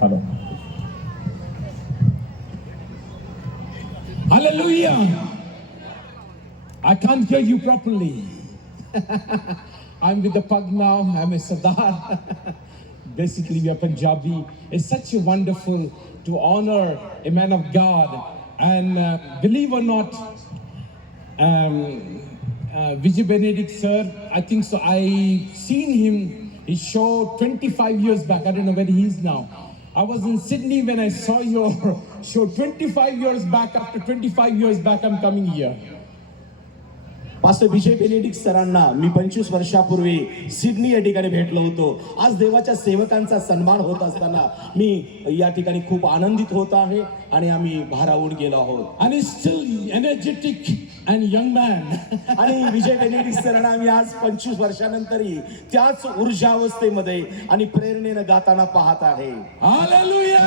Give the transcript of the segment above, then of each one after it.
Hello. Hallelujah. I can't hear you properly. I'm with the pug now. I'm a Sardar. Basically, we are Punjabi. It's such a wonderful to honor a man of God. And believe or not, Vijay Benedict sir, I think so. I seen him, his show 25 years back. I don't know where he is now. I was in Sydney when I saw your show 25 years back. After 25 years back, I'm coming here. Pastor Vijay Benedict सरांना मी 25 वर्षापूर्वी Sydney या ठिकाणी भेटलो होतो. आज देवाच्या सेवकांचा सन्मान होत असताना मी या ठिकाणी खूप आनंदित होत आहे आणि आम्ही भारावून गेलो आहोत. And he's still energetic and young man. आणि विजय बेनेडिक्ट सरांना आम्ही आज 25 वर्षानंतरही त्याच ऊर्जावस्थेमध्ये आणि प्रेरणेने गाताना पाहत आहे. Hallelujah!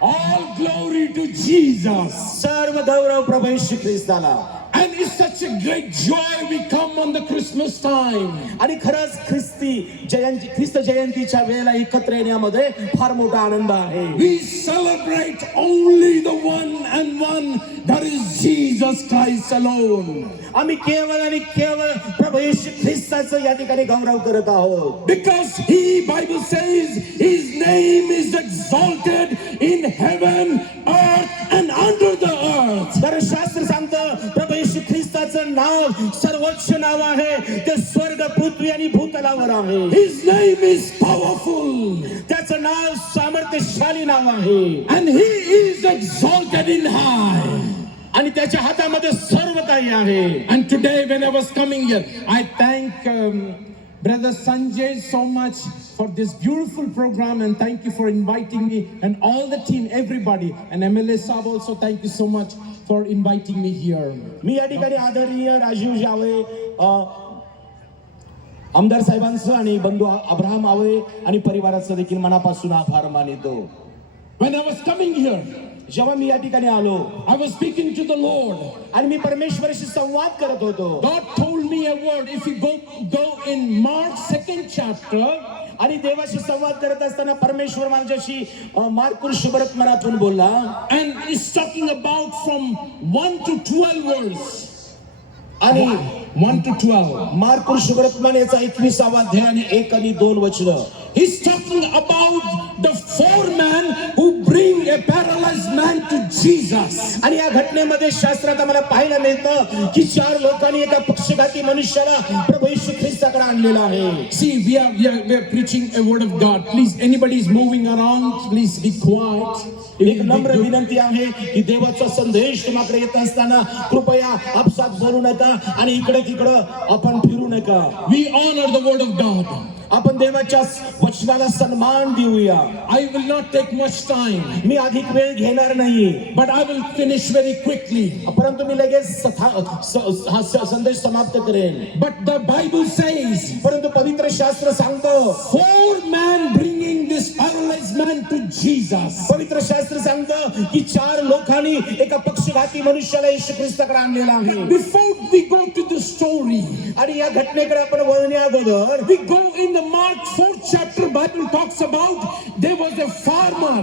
All glory to Jesus. सर्व गौरव प्रभू येशू ख्रिस्ताला. And it's such a great joy we come on the Christmas time. आणि खरंच ख्रिस्त जयंतीच्या वेळेला एकत्र येण्यामध्ये फार मोठा आनंद आहे. We celebrate only the one and one, that is Jesus Christ alone. आम्ही केवळ आणि केवळ प्रभू येशू ख्रिस्ताचा या ठिकाणी गौरव करत आहोत. Because he, Bible says, his name is exalted in heaven, earth and under the earth. तर शास्त्र सांगतं प्रभू येशू ख्रिस्ताचं नाव सर्वोच्च नाव आहे. ते स्वर्ग, पृथ्वी आणि भूतलावर आहे. His name is powerful. त्याचं नाव सामर्थ्यशाली नाव आहे. And he is exalted in high. आणि त्याच्या हातामध्ये सर्व काही आहे. And today when I was coming here, I thank Brother Sanjay so much for this beautiful program, and thank you for inviting me and all the team, everybody, and MLA Saab also, thank you so much for inviting me here. मी या ठिकाणी आदरणीय राजीव जावळे, आमदार साहेबांचं आणि बंधू Abraham आवळे आणि परिवाराचं देखील मनापासून आभार मानितो. When I was coming here, जेव्हा मी या ठिकाणी आलो, I was speaking to the Lord. आणि मी परमेश्वराशी संवाद करत होतो. God told me a word. If you go in Mark 2nd chapter, आणि देवाशी संवाद करत असताना परमेश्वर माझ्याशी मार्कुस शुभवर्तमानातून बोलला. And it's talking about from 1 to 12 verse. आणि 1 to 12. मार्कुस शुभवर्तमान याचा 21वा अध्याय आणि 1 आणि 2 वचन. He's talking about the 4 men who bring a paralyzed man to Jesus. आणि या घटनेमध्ये शास्त्रात आम्हाला पाहायला मिळतं की 4 लोकांनी एका पक्षघाती मनुष्याला प्रभू येशू ख्रिस्ताकडे आणलेला आहे. See, we are preaching a word of God. Please, anybody is moving around, please be quiet. एक नम्र विनंती आहे की देवाचा संदेश तुम्हाकडे येत असताना कृपया आपसात बोलू नका आणि इकडे तिकडे आपण फिरू नका. We honor the word of God. आपण देवाच्या वचनाला सन्मान देऊया. I will not take much time, मी अधिक वेळ घेणार नाही, but I will finish very quickly. परंतु मी लगेच संदेश समाप्त करेन. But the Bible says, परंतु पवित्र शास्त्र सांगतो 4 men bringing this paralyzed man to Jesus. पवित्र शास्त्र सांगतं की 4 लोकांनी एका पक्षघाती मनुष्याला येशू ख्रिस्ताकडे आणलेला आहे. Before we go to the story, आणि या घटनेकडे आपण वळण्या अगोदर we go in the Mark 4th chapter. Bible talks about there was a farmer.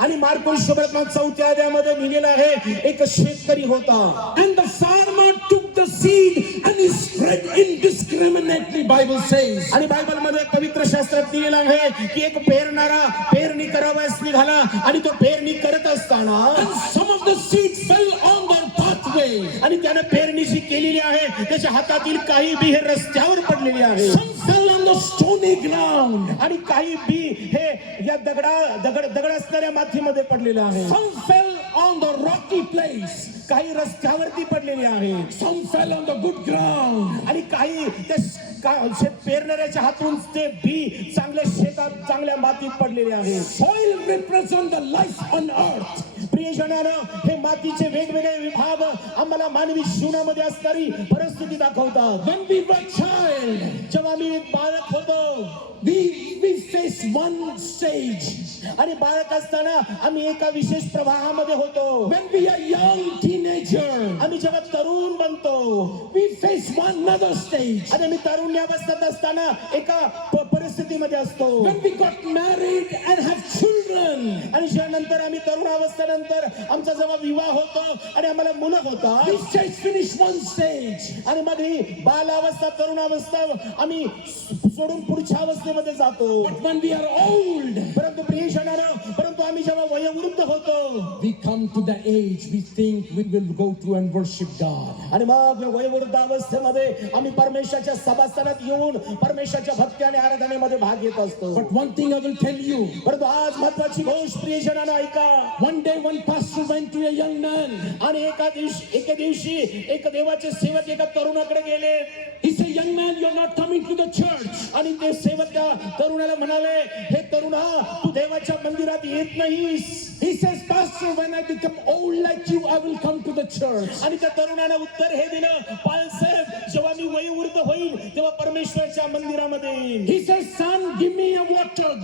आणि मार्कुस शुभवर्तमान 4व्या अध्यायामध्ये लिहिलेलं आहे एक शेतकरी होता. And the farmer took the seed and he spread indiscriminately, Bible says. आणि बायबलमध्ये पवित्र शास्त्रात लिहिलेलं आहे की एक पेरणारा पेरणी करावयास निघाला आणि तो पेरणी करत असताना And some of the seed fell on their pathway. आणि त्याने पेरणी जी केलेली आहे त्याच्या हातातील काही बी हे रस्त्यावर पडलेली आहे. Some fell on the stony ground. आणि काही बी हे या दगड असणाऱ्या मातीमध्ये पडलेले आहे. Some fell on the rocky place. काही रस्त्यावरती पडलेली आहे. Some fell on the good ground. आणि काही त्या पेरणाऱ्याच्या हातून ते बी चांगल्या शेतात चांगल्या मातीत पडलेले आहे. Soil represents the life on earth. प्रियजनानं हे मातीचे वेगवेगळे विभाग आम्हाला मानवी जीवनामध्ये असणारी परिस्थिती दाखवतात. When we were child, जेव्हा मी बालक होतो, we face one stage. आणि बालक असताना आम्ही एका विशेष प्रवाहामध्ये होतो. When we are young teenager, आम्ही जेव्हा तरुण बनतो, we face one another stage. आणि मी तरुण्यावस्थेत असताना एका परिस्थितीमध्ये असतो. when we got married and have children, आणि ज्यानंतर आम्ही तरुणावस्थेनंतर आमचा जेव्हा विवाह होतो आणि आम्हाला मुलं होतात this stage finish one stage. आणि मग ही बालावस्था तरुणावस्था आम्ही सोडून पुढच्या अवस्थेमध्ये जातो. But when we are old, परंतु प्रियजनांनो, परंतु आम्ही जेव्हा वयोवृद्ध होतो we come to the age we think we will go to and worship God. आणि मग वयोवृद्ध अवस्थेमध्ये आम्ही परमेश्वराच्या सभास्थानात येऊन परमेश्वराच्या भक्ती आणि आराधनेमध्ये भाग घेत असतो. But one thing I will tell you, परंतु आज महत्वाची गोष्ट प्रियजनांनो ऐका. one day one pastor went to a young man. आणि एका दिवशी एक देवाचे सेवक एका तरुणाकडे गेले. He said, young man, you're not coming to the church. आणि ते सेवक त्या तरुणाला म्हणाले, हे तरुणा, तू देवाच्या मंदिरात येत नाहीस. He says, pastor, when I become old like you, I will come to the church. आणि त्या तरुणाने उत्तर हे दिलं, पालसाहेब, जेव्हा मी वयोवृद्ध होईल तेव्हा परमेश्वराच्या मंदिरामध्ये येईन. He says, son, give me a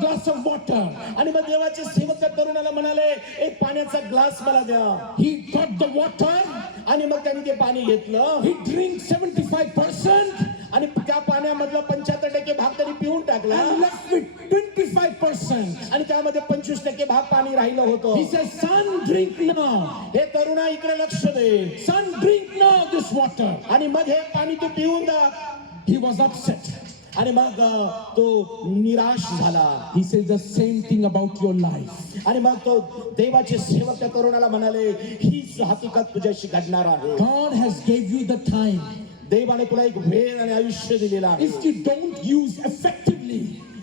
glass of water. आणि मग देवाचे सेवक त्या तरुणाला म्हणाले, एक पाण्याचा ग्लास मला द्या. He got the water. आणि मग त्यांनी ते पाणी घेतलं. He drinks 75% आणि त्या पाण्यामधला 75% भाग त्यांनी पिऊन टाकला and left with 25%. आणि त्यामध्ये 25% भाग पाणी राहिलं होतं. He says, son, drink now. हे तरुणा इकडे लक्ष दे. Son, drink now this water. आणि मग हे पाणी तू पिऊन जा. He was upset. आणि मग तो निराश झाला. He says the same thing about your life. आणि मग तो देवाचे सेवक त्या तरुणाला म्हणाले, हीच हकीकत तुझ्याशी घडणार आहे. God has gave you the time. देवाने तुला एक वेळ आणि आयुष्य दिलेला आहे. If you don't use effectively,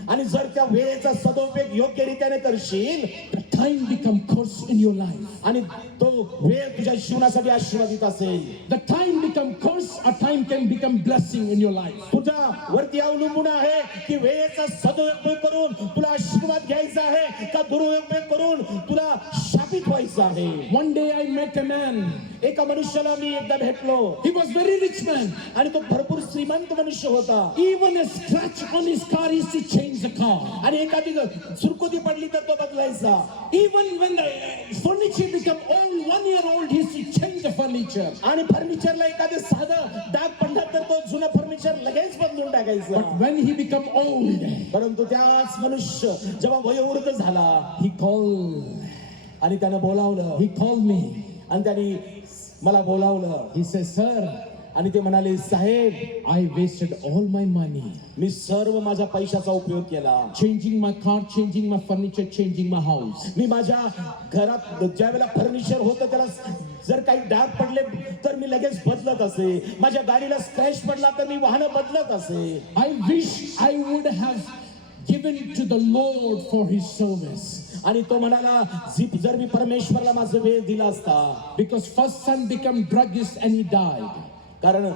आणि जर त्या वेळेचा सदुपयोग योग्य रीतीने करशील, the time become curse in your life. आणि तो वेळ तुझ्या जीवनासाठी आशीर्वादित असेल. The time become curse, a time can become blessing in your life. तुझ्या वरती अवलंबून आहे की वेळेचा सदुपयोग करून तुला आशीर्वाद घ्यायचा आहे का दुरुपयोग करून तुला शापित व्हायचं आहे. One day I met a man. एका मनुष्याला मी एकदा भेटलो. He was very rich man. आणि तो भरपूर श्रीमंत मनुष्य होता. Even a scratch on his car is to change the car. आणि एखादी सुरकुती पडली तर तो बदलायचा. Even when the furniture become old, 1 year old, he is to change the furniture. आणि फर्निचरला एखादं साधं डाग पडला तर तो जुनं फर्निचर लगेच बदलून टाकायचं. But when he become old, परंतु त्याच मनुष्य जेव्हा वयोवृद्ध झाला, he called. आणि त्यानं बोलावलं. He called me. आणि त्यांनी मला बोलावलं. He says, sir, आणि ते म्हणाले, साहेब, I wasted all my money मी सर्व माझ्या पैशाचा उपयोग केला. changing my car, changing my furniture, changing my house. मी माझ्या घरात ज्या वेळेला फर्निचर होतं त्याला जर काही डाग पडले तर मी लगेच बदलत असे. माझ्या गाडीला स्क्रॅच पडला तर मी वाहन बदलत असे. I wish I would have given to the Lord for his service. आणि तो म्हणाला, जर मी परमेश्वराला माझा वेळ दिला असता. Because first son became druggist and he died. कारण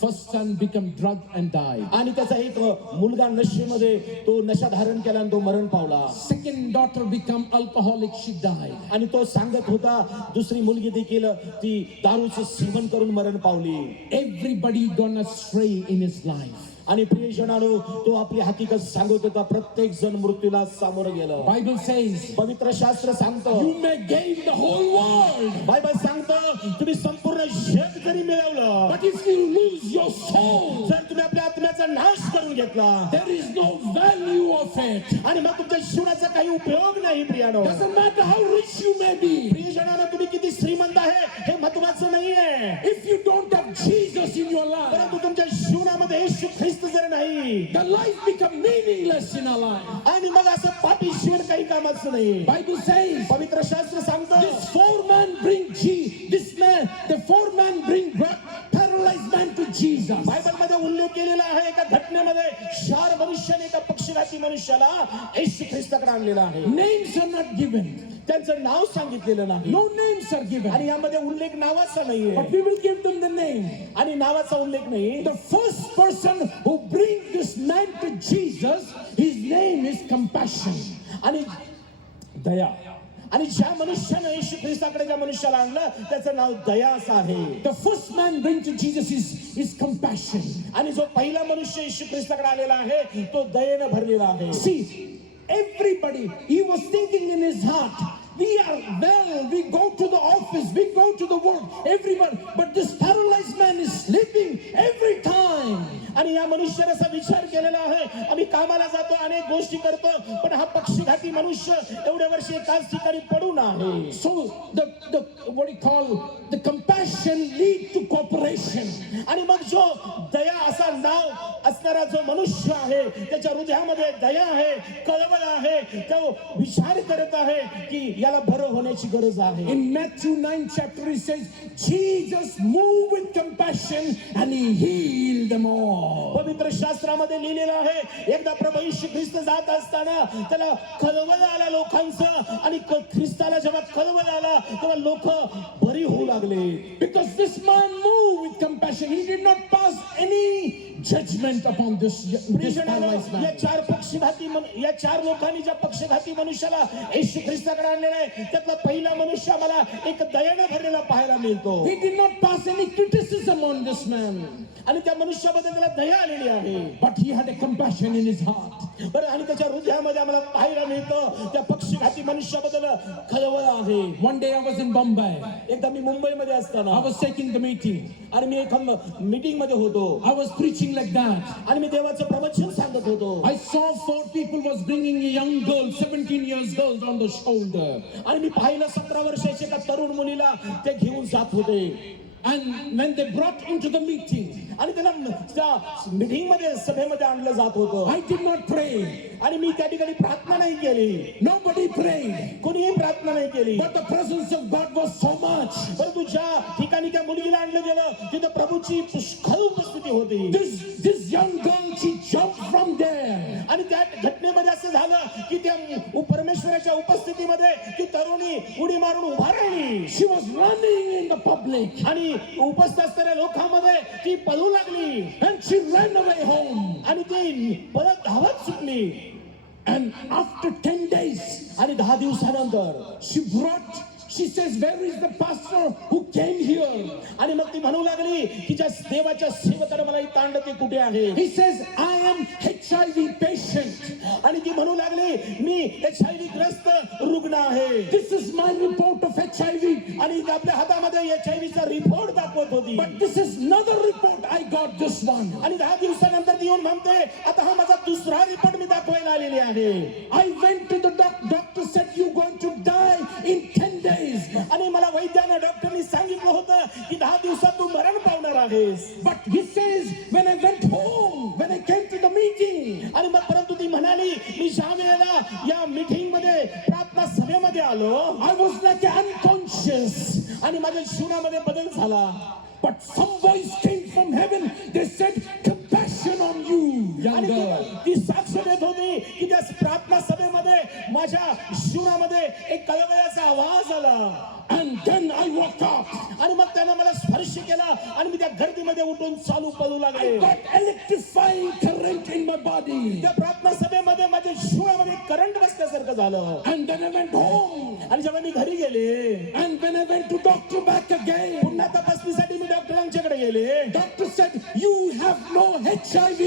First son became drug and died. आणि त्याचा एक मुलगा नशेमध्ये तो नशा धारण केला आणि तो मरण पावला. Second daughter became alcoholic, she died. आणि तो सांगत होता दुसरी मुलगी देखील ती दारूचे सेवन करून मरण पावली. Everybody gone astray in his life. आणि प्रियजनांनो, तो आपली हकीकत सांगत होता. प्रत्येक जण मृत्यूला सामोरं गेलं. Bible says, पवित्र शास्त्र सांगतो, you may gain the whole world, Bible सांगतो, तुम्ही संपूर्ण जग जरी मिळवलं, but if you lose your soul, जर तुम्ही आपल्या आत्म्याचा नाश करून घेतला, there is no value of it. आणि मग तुमच्या जीवनाचा काही उपयोग नाही. प्रियानो, Doesn't matter how rich you may be. प्रियजनांनो, तुम्ही किती श्रीमंत आहे हे महत्वाचं नाहीये. If you don't have Jesus in your life, परंतु तुमच्या जीवनामध्ये येशू ख्रिस्त जर नाही, the life become meaningless in our life. आणि मग असं पापी जीवन काही कामाचं नाही. Bible says, पवित्र शास्त्र सांगतो, this four man bring paralyzed man to Jesus. Bible मध्ये उल्लेख केलेला आहे. एका घटनेमध्ये 4 मनुष्याने एका पक्षघाती मनुष्याला येशू ख्रिस्ताकडे आणलेला आहे. Names are not given. त्यांचं नाव सांगितलेलं नाही. No names are given. आणि यामध्ये उल्लेख नावाचा नाहीये. But we will give them the name. आणि नावाचा उल्लेख नाही. The first person who brings this man to Jesus, his name is compassion. आणि Daya. आणि ज्या मनुष्यानं येशू ख्रिस्ताकडे ज्या मनुष्याला आणलं त्याचं नाव दया असं आहे. The first man bring to Jesus is compassion. आणि जो पहिला मनुष्य येशू ख्रिस्ताकडे आलेला आहे तो दयेनं भरलेला आहे. See, everybody, he was thinking in his heart, we are well, we go to the office, we go to the work, everyone, but this paralyzed man is sleeping every time. आणि या मनुष्याने असा विचार केलेला आहे, आम्ही कामाला जातो, अनेक गोष्टी करतो, पण हा पक्षीघाती मनुष्य एवढ्या वर्षी एकाच ठिकाणी पडून आहे. So the what do you call, the compassion lead to cooperation. आणि मग जो दया असा नाव असणारा जो मनुष्य आहे, त्याच्या हृदयामध्ये दया आहे, कळवळ आहे, तो विचार करत आहे की याला बरं होण्याची गरज आहे. In Matthew 9 chapter it says Jesus moved with compassion and he healed them all. पवित्र शास्त्रामध्ये लिहिलेलं आहे, एकदा प्रभू येशू ख्रिस्त जात असताना त्याला कळवळ आला लोकांचं, आणि ख्रिस्ताला जेव्हा कळवळ आला तेव्हा लोक बरी होऊ लागले. Because this man moved with compassion, he did not pass any judgment upon this paralyzed man. या चार पक्षघाती या चार लोकांनी ज्या पक्षघाती मनुष्याला येशू ख्रिस्ताकडे आणलेला आहे, त्यातला पहिला मनुष्य आम्हाला एक दयाने भरलेला पाहायला मिळतो. He did not pass any criticism on this man. आणि त्या मनुष्याबद्दल त्याला दया आलेली आहे. But he had a compassion in his heart. बरं, आणि त्याच्या हृदयामध्ये आम्हाला पाहायला मिळतं त्या पक्षघाती मनुष्याबद्दल कळवळ आहे. One day I was in Bombay. एकदा मी मुंबईमध्ये असताना I was taking the meeting. आणि मी एका मीटिंग मध्ये होतो, I was preaching like that. आणि मी देवाचं प्रवचन सांगत होतो. I saw 4 people was bringing a young girl, 17 years old, on the shoulder. आणि मी पाहिलं 17 वर्षाच्या एका तरुण मुलीला ते घेऊन जात होते. And when they brought into the meeting, आणि त्याला त्या मीटिंग मध्ये सभेमध्ये आणलं जात होतं. I did not pray. आणि मी त्या ठिकाणी प्रार्थना नाही केली, Nobody prayed. कोणीही प्रार्थना नाही केली. But the presence of God was so much. परंतु ज्या ठिकाणी त्या मुलगीला आणलं गेलं तिथं प्रभूची पुष्कळ उपस्थिती होती. This young girl, she jumped from there. आणि त्या घटनेमध्ये असं झालं की त्या परमेश्वराच्या उपस्थितीमध्ये ती तरुणी उडी मारून उभा राहिली. She was running in the public. आणि उपस्थित असणाऱ्या लोकांमध्ये ती पळू लागली, And she ran away home. आणि ती परत धावत सुटली. And after 10 days, आणि 10 दिवसानंतर she says, where is the pastor who came here? आणि मग ती म्हणू लागली की ज्या देवाच्या सेवकाने मला इथं आणलं ते कुठे आहे? He says, I am HIV patient. आणि ती म्हणू लागली मी HIV ग्रस्त रुग्ण आहे. This is my report of HIV. आणि आपल्या हातामध्ये HIV चा रिपोर्ट दाखवत होती. But this is another report. I got this one. आणि 10 दिवसानंतर ती येऊन म्हणते आता हा माझा दुसरा रिपोर्ट मी दाखवायला आलेली आहे. I went to the doctor said you're going to die in 10 days. आणि मला वैद्याने डॉक्टरनी सांगितलं होतं की 10 दिवसात तू मरण पावणार आहेस. But he says when I went home, when I came to the meeting, आणि मग परंतु ती म्हणाली मी ज्या वेळेला या मीटिंग मध्ये प्रार्थना सभेमध्ये आलो, I was like unconscious. आणि माझ्या जीवनामध्ये बदल झाला. But some voice came from heaven. They said compassion on you, young आणि girl. ती साक्ष देत होती की त्या प्रार्थना सभेमध्ये माझ्या जीवनामध्ये एक कळवळ्याचा आवाज आला. And then I woke up. आणि मग त्यानं मला स्पर्श केला आणि मी त्या गर्दीमध्ये उठून चालू पळू लागले. I got electrifying current in my body. त्या प्रार्थना सभेमध्ये माझ्या जीवनामध्ये करंट बसल्यासारखं झालं. And then I went home. आणि जेव्हा मी घरी गेले, And when I went to doctor back again, पुन्हा तपासणीसाठी मी डॉक्टरांच्याकडे गेले. doctor said you have no HIV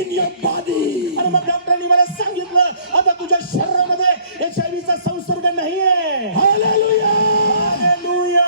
in your body. आणि मग डॉक्टरांनी मला सांगितलं आता तुझ्या शरीरामध्ये HIV चा संसर्ग नाहीये. Hallelujah. Hallelujah.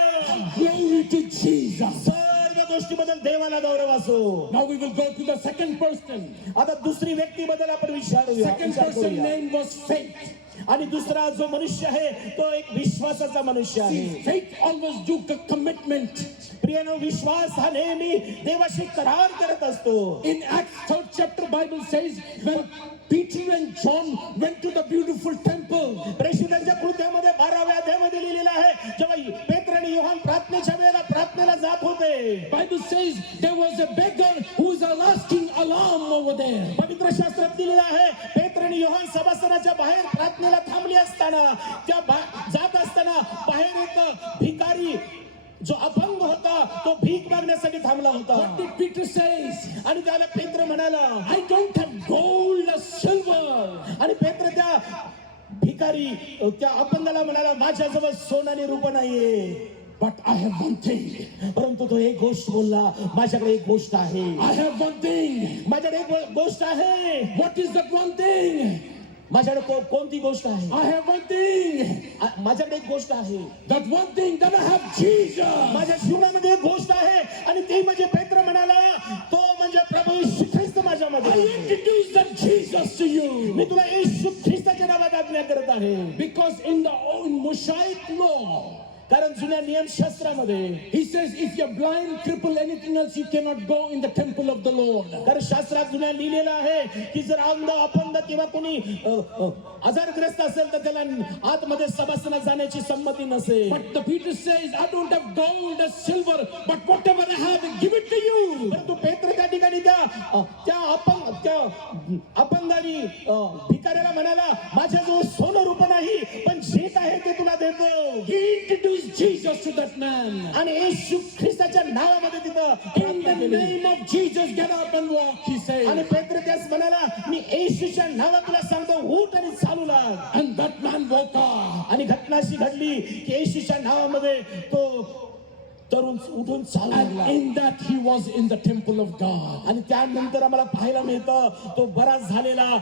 Glory to Jesus. सर्व गोष्टीबद्दल देवाला गौरव असो. Now we will go to the second person. आता दुसरी व्यक्तीबद्दल आपण विचारूया. Second person name was faith. आणि दुसरा जो मनुष्य आहे तो एक विश्वासाचा मनुष्य आहे. See, faith always do commitment. प्रियानो, विश्वास हा नेहमी देवाशी करार करत असतो. In Acts 3rd chapter, Bible says when Peter and John went to the beautiful temple. प्रेषितांच्या कृत्यामध्ये 12व्या अध्यायामध्ये लिहिलेलं आहे जेव्हा पेत्र आणि योहान प्रार्थनेच्या वेळेला प्रार्थनेला जात होते. Bible says there was a beggar who was asking alarm over there. पवित्र शास्त्रात लिहिलेलं आहे पेत्र आणि योहान सभासदाच्या बाहेर प्रार्थनेला थांबली असताना त्या जात असताना बाहेर एक भिकारी जो अपंग होता तो भीक मागण्यासाठी थांबला होता. What did Peter says? आणि त्याला पेत्र म्हणाला I don't have gold or silver. आणि पेत्र त्या भिकारी त्या अपंगाला म्हणाला माझ्याजवळ सोनं आणि रूप नाहीये. But I have one thing. परंतु तो एक गोष्ट बोलला माझ्याकडे एक गोष्ट आहे. I have one thing. माझ्याकडे एक गोष्ट आहे. What is that one thing? माझ्याकडे कोणती गोष्ट आहे? I have one thing. माझ्याकडे एक गोष्ट आहे. That one thing that I have Jesus. माझ्या जीवनामध्ये एक गोष्ट आहे आणि ती म्हणजे पेत्र म्हणाला, तो म्हणजे प्रभू येशू ख्रिस्त माझ्यामध्ये I आहे. introduce that Jesus to you. मी तुला येशू ख्रिस्ताच्या नावात आज्ञा करत आहे. Because in the Mosaic law, कारण जुन्या नियमशास्त्रामध्ये he says if you're blind, crippled, anything else, you cannot go in the temple of the Lord. कारण शास्त्रात जुन्या लिहिलेलं आहे की जर अंध, अपंग किंवा कोणी आजारग्रस्त असेल तर त्याला आतमध्ये सभासनात जाण्याची संमती नसेल. But the Peter says, I don't have gold or silver, but whatever I have, I give it to you. परंतु पेत्र त्या ठिकाणी त्या अपंगानी भिकाऱ्याला म्हणाला, माझ्याजवळ सोनं रूप नाही, पण जे काय आहे ते तुला देतो. He introduced Jesus to that man. आणि येशू ख्रिस्ताच्या नावामध्ये तिथं In the name of Jesus, get up and walk, he आणि said. पेत्र त्यास म्हणाला, मी येशूच्या नावात तुला सांगतो, उठ आणि चालू लाग. And that man woke up. आणि घटना अशी घडली की येशूच्या नावामध्ये तो तरुण उठून चालू And लागला. in that he was in the temple of God. आणि त्यानंतर आम्हाला पाहायला मिळतं, तो बराच झालेला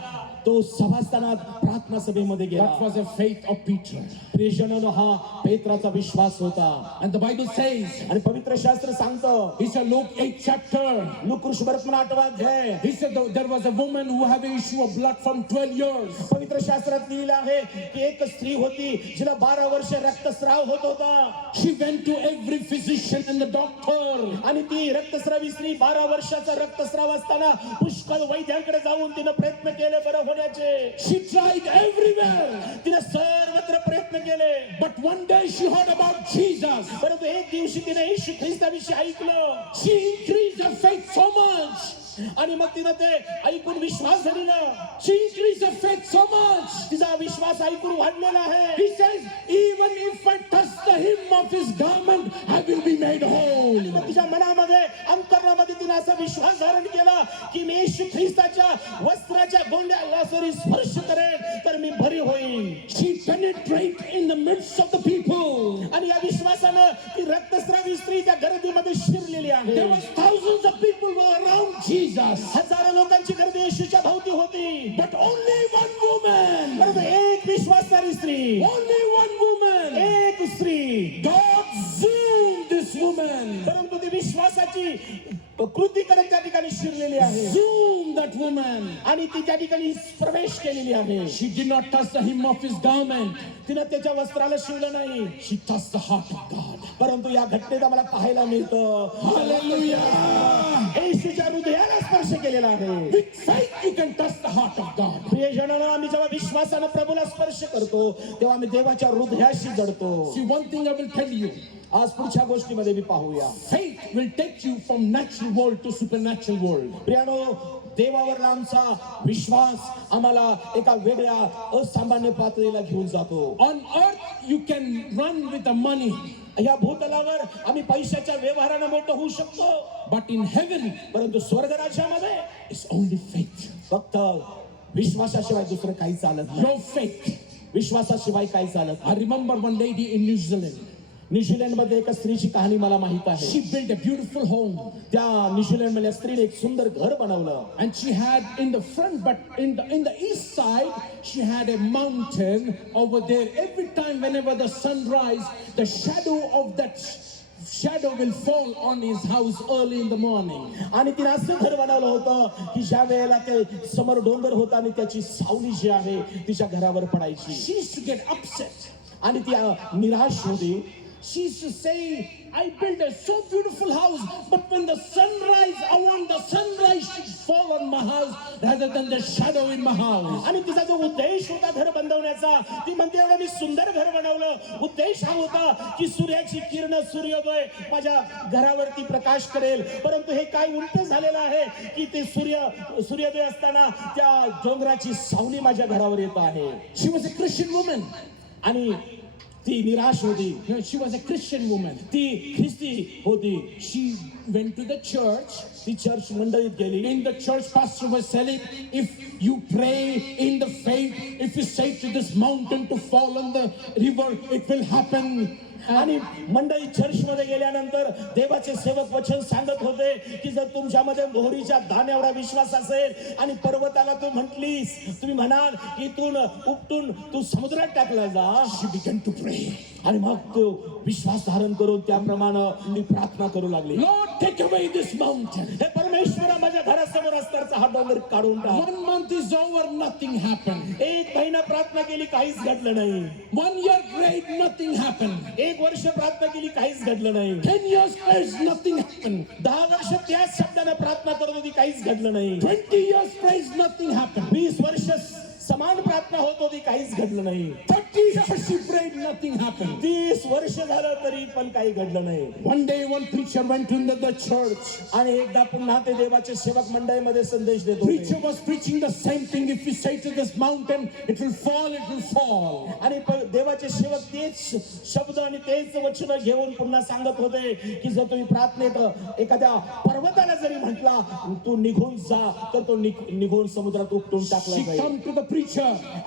तो सभास्थानात प्रार्थना सभेमध्ये गेला. That was a faith of Peter. प्रियजनांनो, हा पेत्राचा विश्वास होता. And the Bible says, आणि पवित्र शास्त्र सांगतं, he said, Luke 8th chapter, लूका वर्तमान 8वा अध्याय, he said there was a woman who had an issue of blood from 12 years. पवित्र शास्त्रात लिहिलं आहे की एक स्त्री होती जिला 12 वर्ष रक्तस्राव होत होता. She went to every physician and the doctor. आणि ती रक्तस्रावी स्त्री 12 वर्षाचा रक्तस्राव असताना पुष्कळ वैद्यांकडे जाऊन तिने प्रयत्न केले बरं होण्याचे. She tried everywhere. तिने सर्वत्र प्रयत्न केले. But one day she heard about Jesus. परंतु एक दिवशी तिने येशू ख्रिस्ताविषयी ऐकलं. She increased her faith so much. आणि मग तिने ते ऐकून विश्वास धरला. She increased her faith so much. तिचा विश्वास ऐकून वाढलेला आहे. He says, even if I touch the hem of his garment, I will be made whole. मग तिच्या मनामध्ये, अंतरणामध्ये तिने असा विश्वास धारण केला की मी येशू ख्रिस्ताच्या वस्त्राच्या गोंड्याला जरी स्पर्श करेन तर मी बरी होईल. She penetrated in the midst of the people. आणि या विश्वासानं ती रक्तस्रावी स्त्री त्या गर्दीमध्ये शिरलेली आहे. There was thousands of people were around Jesus. हजारो लोकांची गर्दी येशूच्या भोवती होती. But only one woman. परंतु एक विश्वासणारी स्त्री, Only one woman. एक स्त्री, God zoomed this woman. परंतु ती विश्वासाची कृती करत त्या ठिकाणी शिरलेली आहे. Zoom that woman. आणि ती त्या ठिकाणी प्रवेश केलेली आहे. She did not touch the hem of his garment. तिनं त्याच्या वस्त्राला शिवलं नाही, She touched the heart of God. परंतु या घटनेत आम्हाला पाहायला मिळतं, Hallelujah. येशूच्या हृदयाला स्पर्श केलेला आहे. With faith you can touch the heart of God. प्रियजनांनो, आम्ही जेव्हा विश्वासानं प्रभूला स्पर्श करतो तेव्हा आम्ही देवाच्या हृदयाशी जडतो. See, one thing I will tell you. आज पुढच्या गोष्टीमध्ये मी पाहूया. Faith will take you from natural world to supernatural world. प्रियानो, देवावरला आमचा विश्वास आम्हाला एका वेगळ्या असामान्य पातळीला घेऊन जातो. On earth you can run with the money. या भूतलावर आम्ही पैशाच्या व्यवहाराने मोठं होऊ शकतो, But in heaven परंतु स्वर्ग राज्यामध्ये it's only faith. फक्त विश्वासाशिवाय दुसरं काही चालत नाही. Your faith. विश्वासाशिवाय काही चालत I remember one lady in New Zealand. New Zealand मध्ये एका स्त्रीची कहाणी मला माहित आहे. She built a beautiful home. त्या न्यूझीलंड मधल्या स्त्रीने एक सुंदर घर बनवलं. And she had in the front, but in the east side, she had a mountain over there. Every time, whenever the sun rises, the shadow of that shadow will fall on his house early in the morning. आणि तिने असं घर बनवलं होतं की ज्या वेळेला ते समोर डोंगर होता आणि त्याची सावली जी आहे तिच्या घरावर पडायची. She used to get upset. आणि ती निराश होती. She used to say, I built a so beautiful house, but when the sunrise, I want the sunrise to fall on my house rather than the shadow in my house. आणि तिचा जो उद्देश होता घर बांधण्याचा, ती म्हणते एवढं मी सुंदर घर बनवलं, उद्देश हा होता की सूर्याची किरण, सूर्योदय माझ्या घरावरती प्रकाश करेल. परंतु हे काय उलट झालेलं आहे की ते सूर्योदय असताना त्या डोंगराची सावली माझ्या घरावर येत आहे. She was a Christian woman. आणि ती निराश होती. No, she was a Christian woman. ती ख्रिस्ती होती. She went to the church. ती चर्च मंडळीत गेली. In the church, pastor was telling, if you pray in the faith, if you say to this mountain to fall on the river, it will happen. आणि मंडळी चर्चमध्ये गेल्यानंतर देवाचे सेवक वचन सांगत होते की जर तुमच्यामध्ये मोहरीच्या दाण्याएवढा विश्वास असेल आणि पर्वताला तू म्हटलीस, तुम्ही म्हणाल की इथून उपटून तू समुद्रात टाकला जा, She began to pray. आणि मग तो विश्वास धारण करून त्याप्रमाणे ती प्रार्थना करू लागली. Lord, take away this mountain. हे परमेश्वरा, माझ्या घरासमोर असताना हा डोंगर काढून टाक. 1 month is over, nothing happened. एक महिना प्रार्थना केली, काहीच घडलं नाही. 1 year prayed, nothing happened. एक वर्ष प्रार्थना केली, काहीच घडलं नाही. 10 years prayed, nothing happened. 10 वर्ष त्याच शब्दाने प्रार्थना करत होती, काहीच घडलं नाही. 20 years prayed, nothing happened. 20 वर्ष समान प्रार्थना होत होती, काहीच घडलं नाही. 30 years she prayed, nothing happened. 30 वर्ष झालं तरी पण काही घडलं नाही. One day one preacher went into the church. आणि एकदा पुन्हा ते देवाचे सेवक मंडळीमध्ये संदेश देत होते. Preacher was preaching the same thing. If you say to this mountain, it will fall, it will fall. आणि देवाचे सेवक तेच शब्द आणि तेच वचन घेऊन पुन्हा सांगत होते की जर तुम्ही प्रार्थनेत एखाद्या पर्वताला जरी म्हटला तू निघून जा, तर तो निघून समुद्रात उपटून टाकला She जाईल. come to the preacher.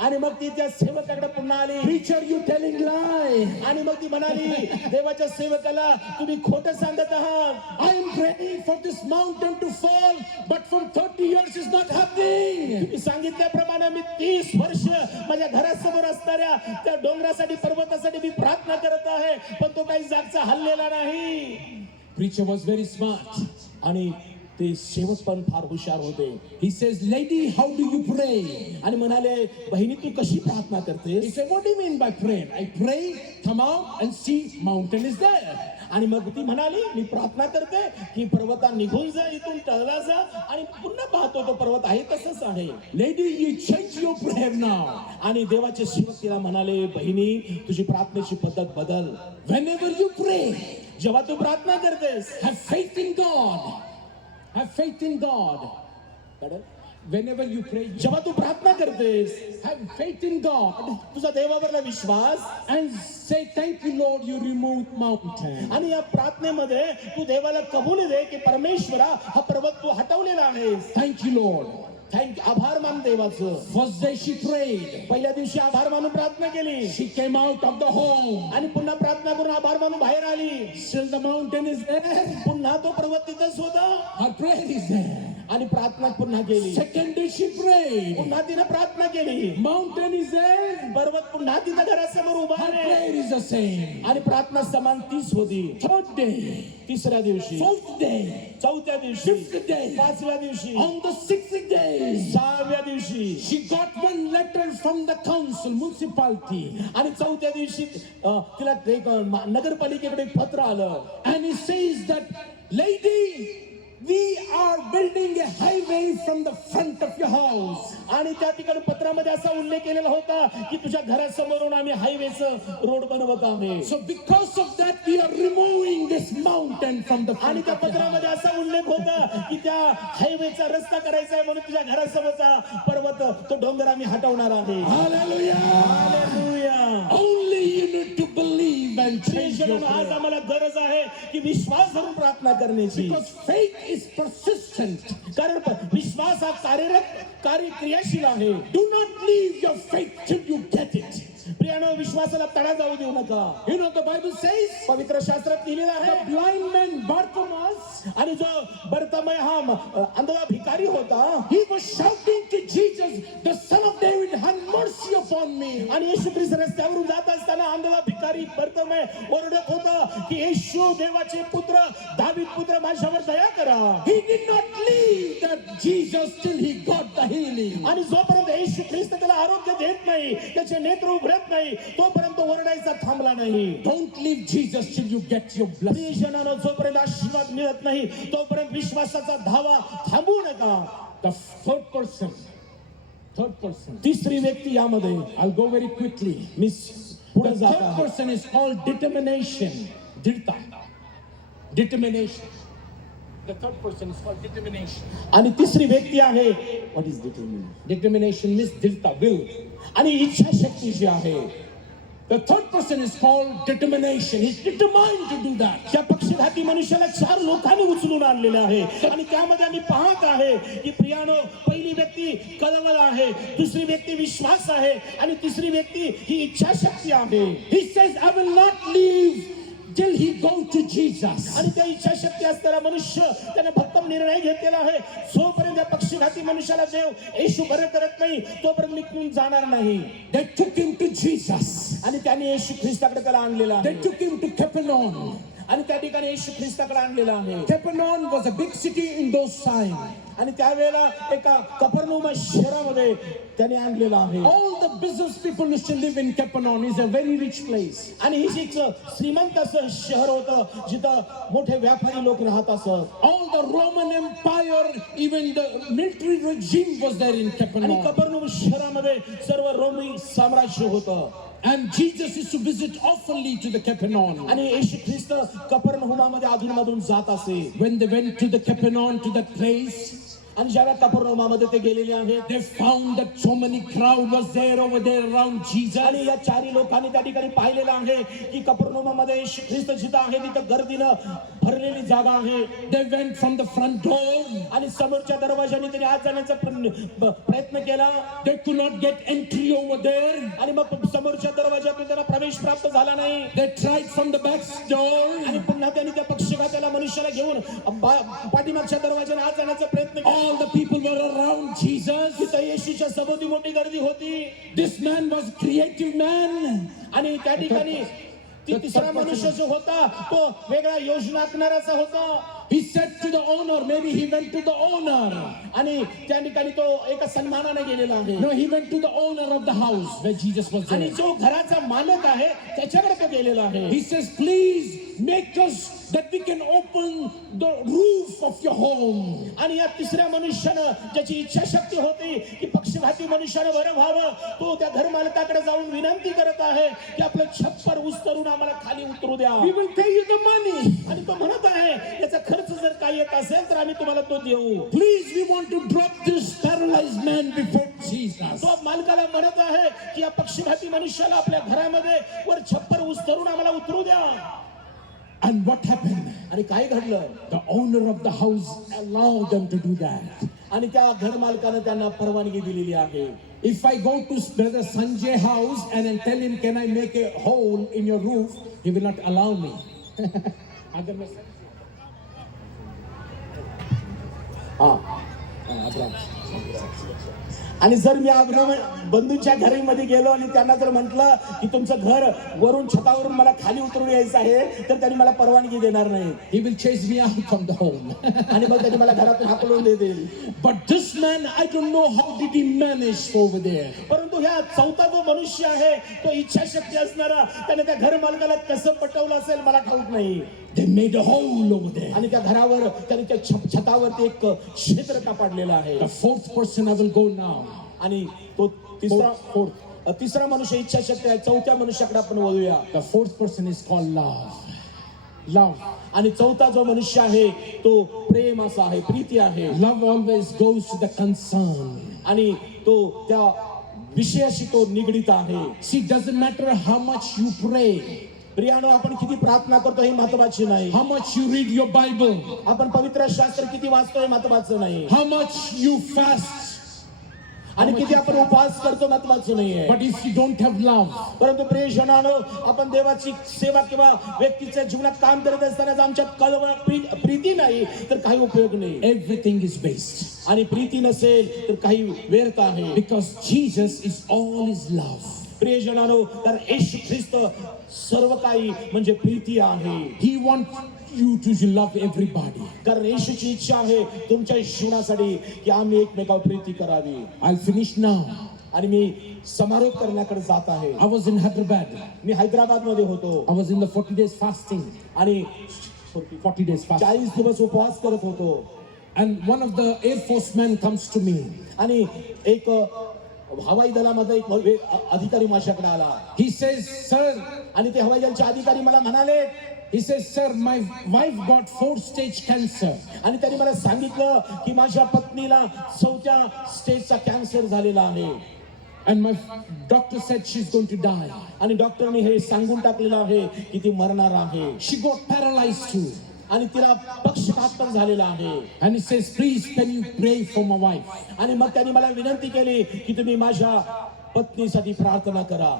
आणि मग ती त्या सेवकाकडे पुन्हा आली. Preacher, you telling lie. आणि मग ती म्हणाली देवाच्या सेवकाला, तुम्ही खोटं सांगत आहात. I am praying for this mountain to fall, but from 30 years it's not happening. तुम्ही सांगितल्याप्रमाणे मी 30 वर्ष माझ्या घरासमोर असणाऱ्या त्या डोंगरासाठी, पर्वतासाठी मी प्रार्थना करत आहे, पण तो काही जागचा हल्लेला नाही. Preacher was very smart. आणि ते सेवक पण फार हुशार होते. He says, lady, how do you pray? आणि म्हणाले, बहिणी तू कशी प्रार्थना He करतेस? said, what do you mean by prayer? I pray, come out and see mountain is there. आणि मग ती म्हणाली, मी प्रार्थना करते की पर्वता निघून जा, इथून टळला जा, आणि पुन्हा पाहतो तो पर्वत आहे तसंच आहे. Lady, you change your prayer now. आणि देवाचे सेवक तिला म्हणाले, बहिणी तुझी प्रार्थनेची पद्धत बदल. Whenever you pray, जेव्हा तू प्रार्थना करतेस, have faith in God. Have faith in God. Whenever you pray, जेव्हा तू प्रार्थना करतेस, have faith in God तुझा देवावरला विश्वास, and say, thank you, Lord, you removed mountain. आणि या प्रार्थनेमध्ये तू देवाला कबूल दे की परमेश्वरा, हा पर्वत तू हटवलेला आहेस. Thank you, Lord. आभार मान देवाचं. First day she prayed. पहिल्या दिवशी आभार मानून प्रार्थना केली. She came out of the home. आणि पुन्हा प्रार्थना करून आभार मानून बाहेर आली. Still the mountain is there. पुन्हा तो पर्वत तिथंच होता. Her prayer is there. आणि प्रार्थना पुन्हा केली. Second day she prayed. पुन्हा तिने प्रार्थना केली. Mountain is there. पर्वत पुन्हा तिच्या घरासमोर उभा Her आहे. prayer is the same. आणि प्रार्थना समान तीच होती. Third day, तिसऱ्या दिवशी, fourth day, चौथ्या दिवशी, fifth day, पाचव्या दिवशी, on the sixth day, 6व्या दिवशी, she got one letter from the council, municipality, आणि चौथ्या दिवशी तिला एक नगरपालिकेकडे एक पत्र आलं. and it says that, lady, we are building a highway from the front of your house. आणि त्या ठिकाणी पत्रामध्ये असा उल्लेख केलेला होता की तुझ्या घरासमोरून आम्ही हायवेचं रोड बनवत आहोत. So because of that, we are removing this mountain from the आणि front त्या of your पत्रामध्ये house. असा उल्लेख होता की त्या हायवेचा रस्ता करायचा आहे, म्हणून तुझ्या घरासमोरचा पर्वत, तो डोंगर आम्ही हटवणार आहे. Hallelujah! Hallelujah. Only you need to believe and change your आज prayer. आम्हाला गरज आहे की विश्वास धरून प्रार्थना करण्याची. Because faith is persistent. कारण विश्वास हा क्रियाशील आहे. Do not leave your faith till you get it. प्रियानो, विश्वासाला तडा जाऊ देऊ नका. You know the Bible says, पवित्र शास्त्रात लिहिलेलं the आहे, blind man Bartimaeus, आणि जो बर्तमय हा अंधळा भिकारी होता, he was shouting to Jesus, the Son of David, have mercy upon me. आणि येशू ख्रिस्त रस्त्यावरून जात असताना अंधळा भिकारी बर्तमय ओरडत होता की येशू देवाचे पुत्र, दावीद पुत्र, माझ्यावर दया करा. He did not leave that Jesus till he got the healing. आणि जोपर्यंत येशू ख्रिस्त त्याला आरोग्य देत नाही, त्याचे नेत्र उघडत नाही, तोपर्यंत ओरडायचा थांबला नाही. Don't leave Jesus till you get your blessing. प्रियजनांनो, जोपर्यंत आशीर्वाद मिळत नाही तोपर्यंत विश्वासाचा धावा थांबवू नका. The third person. तिसरी व्यक्ती यामध्ये, I'll go very quickly. मी पुढे The जात third आहे. person is called determination. Dirta. Determination. The third person is called determination. आणि तिसरी व्यक्ती आहे, what is determination? Determination means dirta, will. आणि इच्छाशक्ती जी आहे. The third person is called determination. He's determined to do that. त्या पक्षघाती मनुष्याला 4 लोकांनी उचलून आणलेले आहे आणि त्यामध्ये आम्ही पाहत आहे की प्रियानो, पहिली व्यक्ती कळवळ आहे, दुसरी व्यक्ती विश्वास आहे आणि तिसरी व्यक्ती ही इच्छाशक्ती आहे. He says, I will not leave till he go to Jesus. आणि त्या इच्छाशक्ती असणारा मनुष्य त्याने भक्कम निर्णय घेतलेला आहे, जोपर्यंत त्या पक्षघाती मनुष्याला देव येशू बरं करत नाही तोपर्यंत निघून जाणार नाही. They took him to Jesus. आणि त्याने येशू ख्रिस्ताकडे त्याला आणलेला They आहे took him to Capernaum. आणि त्या ठिकाणी येशू ख्रिस्ताकडे आणलेला आहे. Capernaum was a big city in those times. आणि त्यावेळेला एका कफरनहूम शहरामध्ये त्याने आणलेला आहे. All the business people used to live in Capernaum. It's a very rich place. आणि ही एक श्रीमंत असं शहर होतं जिथं मोठे व्यापारी लोक राहत असत. All the Roman Empire, even the military regime was there in आणि Capernaum. कफरनहूम शहरामध्ये सर्व रोमी साम्राज्य होतं. And Jesus used to visit oftenly to the Capernaum. आणि येशू ख्रिस्त कफरनहूमामध्ये अधूनमधून जात असे. When they went to the Capernaum, to that place, आणि ज्यावेळेला कफरनहूमामध्ये ते गेलेले आहेत, they found that so many crowd was there over there around Jesus. आणि या 4 लोकांनी त्या ठिकाणी पाहिलेलं आहे की कफरनहूमामध्ये येशू ख्रिस्त जिथं आहे तिथं गर्दीनं भरलेली जागा आहे. They went from the front door. आणि समोरच्या दरवाजाने त्यांनी आत जाण्याचा प्रयत्न केला. They could not get entry over there. आणि मग समोरच्या दरवाजातून त्यांना प्रवेश प्राप्त झाला नाही. They tried from the back door. आणि पुन्हा त्यांनी त्या पक्षघाताला मनुष्याला घेऊन पाठीमागच्या दरवाजाने आत जाण्याचा प्रयत्न केला. All the people were around Jesus. तिथं येशूच्या सभोवती मोठी गर्दी होती. This man was a creative man. आणि त्या ठिकाणी तिसरा मनुष्य जो होता तो वेगळा योजना आखणाराचा होता. He said to the owner, maybe he went to the owner. आणि त्या ठिकाणी तो एका सन्मानाने गेलेला आहे. No, he went to the owner of the house where Jesus was आणि there. जो घराचा मालक आहे त्याच्याकडे तो गेलेला आहे. He says, please make us that we can open the roof of your home. आणि या तिसऱ्या मनुष्यानं ज्याची इच्छाशक्ती होती की पक्षघाती मनुष्यानं बरं व्हावं, तो त्या घरमालकाकडे जाऊन विनंती करत आहे की आपलं छप्पर उस्तरून आम्हाला खाली उतरू द्या. We will pay you the money. आणि तो म्हणत आहे याचा खर्च जर काही येत असेल तर आम्ही तुम्हाला तो देऊ. Please, we want to drop this paralyzed man before Jesus. तो मालकाला म्हणत आहे की या पक्षघाती मनुष्याला आपल्या घरामध्ये वर छप्पर उस्तरून आम्हाला उतरू द्या. And what happened? आणि काय घडलं? The owner of the house allowed them to do that. आणि त्या घर मालकानं त्यांना परवानगी दिलेली आहे. If I go to Brother Sanjay house and then tell him, can I make a hole in your roof? He will not allow me. अगर मैं आणि जर मी बंधूंच्या घरामध्ये गेलो आणि त्यांना जर म्हटलं की तुमचं घर वरून छतावरून मला खाली उतरून यायचं आहे तर त्यांनी मला परवानगी देणार नाही. He will chase me out from the home. आणि मग त्यांनी मला घरातून हाकलून देतील. But this man, I don't know how did he manage over there. परंतु ह्या चौथा जो मनुष्य आहे तो इच्छाशक्ती असणारा त्याने त्या घर मालकाला कसं पटवलं असेल मला ठाऊक नाही. They made a hole over there. आणि त्या घरावर त्याने त्या छतावरती एक क्षेत्र कापडलेलं आहे. The fourth person I will go now. आणि तो तिसरा मनुष्य इच्छाशक्ती आहे. चौथ्या मनुष्याकडे आपण वळूया. The fourth person is called love. Love. आणि चौथा जो मनुष्य आहे तो प्रेम असा आहे, प्रीती आहे. Love always goes to the concern. आणि तो त्या विषयाशी तो निगडित आहे. See, doesn't matter how much you pray, प्रियानो, आपण किती प्रार्थना करतो हे महत्त्वाचे नाही. how much you read your Bible, आपण पवित्र शास्त्र किती वाचतो हे महत्त्वाचं नाही. how much you fast, आणि किती आपण उपवास करतो महत्त्वाचं नाहीये. but if you don't have love, परंतु प्रियजनांनो, आपण देवाची सेवा किंवा व्यक्तीच्या जीवनात काम करत असताना आमच्यात कळवळ प्रीती नाही तर काही उपयोग नाही. everything is waste. आणि प्रीती नसेल तर काही व्यर्थ आहे. Because Jesus is all is love. प्रियजनांनो, तर येशू ख्रिस्त सर्व काही म्हणजे प्रीती आहे. He wants you to love everybody. कारण येशूची इच्छा आहे तुमच्या जीवनासाठी की आम्ही एकमेकावर प्रीती करावी. I'll finish now. आणि मी समारोप करण्याकडे जात आहे. I was in Hyderabad. मी हैदराबाद मध्ये होतो I was in the 40 days fasting. आणि 40 days fasting. 40 दिवस उपवास करत होतो. And one of the Air Force men comes to me. आणि एक हवाई दलामध्ये एक अधिकारी माझ्याकडे आला. He says, sir, आणि ते हवाई दलाचे अधिकारी मला म्हणाले, he says, sir, my wife got 4-stage cancer. आणि त्यांनी मला सांगितलं की माझ्या पत्नीला 4थ्या स्टेजचा कॅन्सर झालेला आहे. And my doctor said she's going to die. आणि डॉक्टरने हे सांगून टाकलेलं आहे की ती मरणार आहे She got paralyzed too. आणि तिला पक्षपात पण झालेला आहे. And he says, please, can you pray for my wife? आणि मग त्यांनी मला विनंती केली की तुम्ही माझ्या पत्नीसाठी प्रार्थना करा.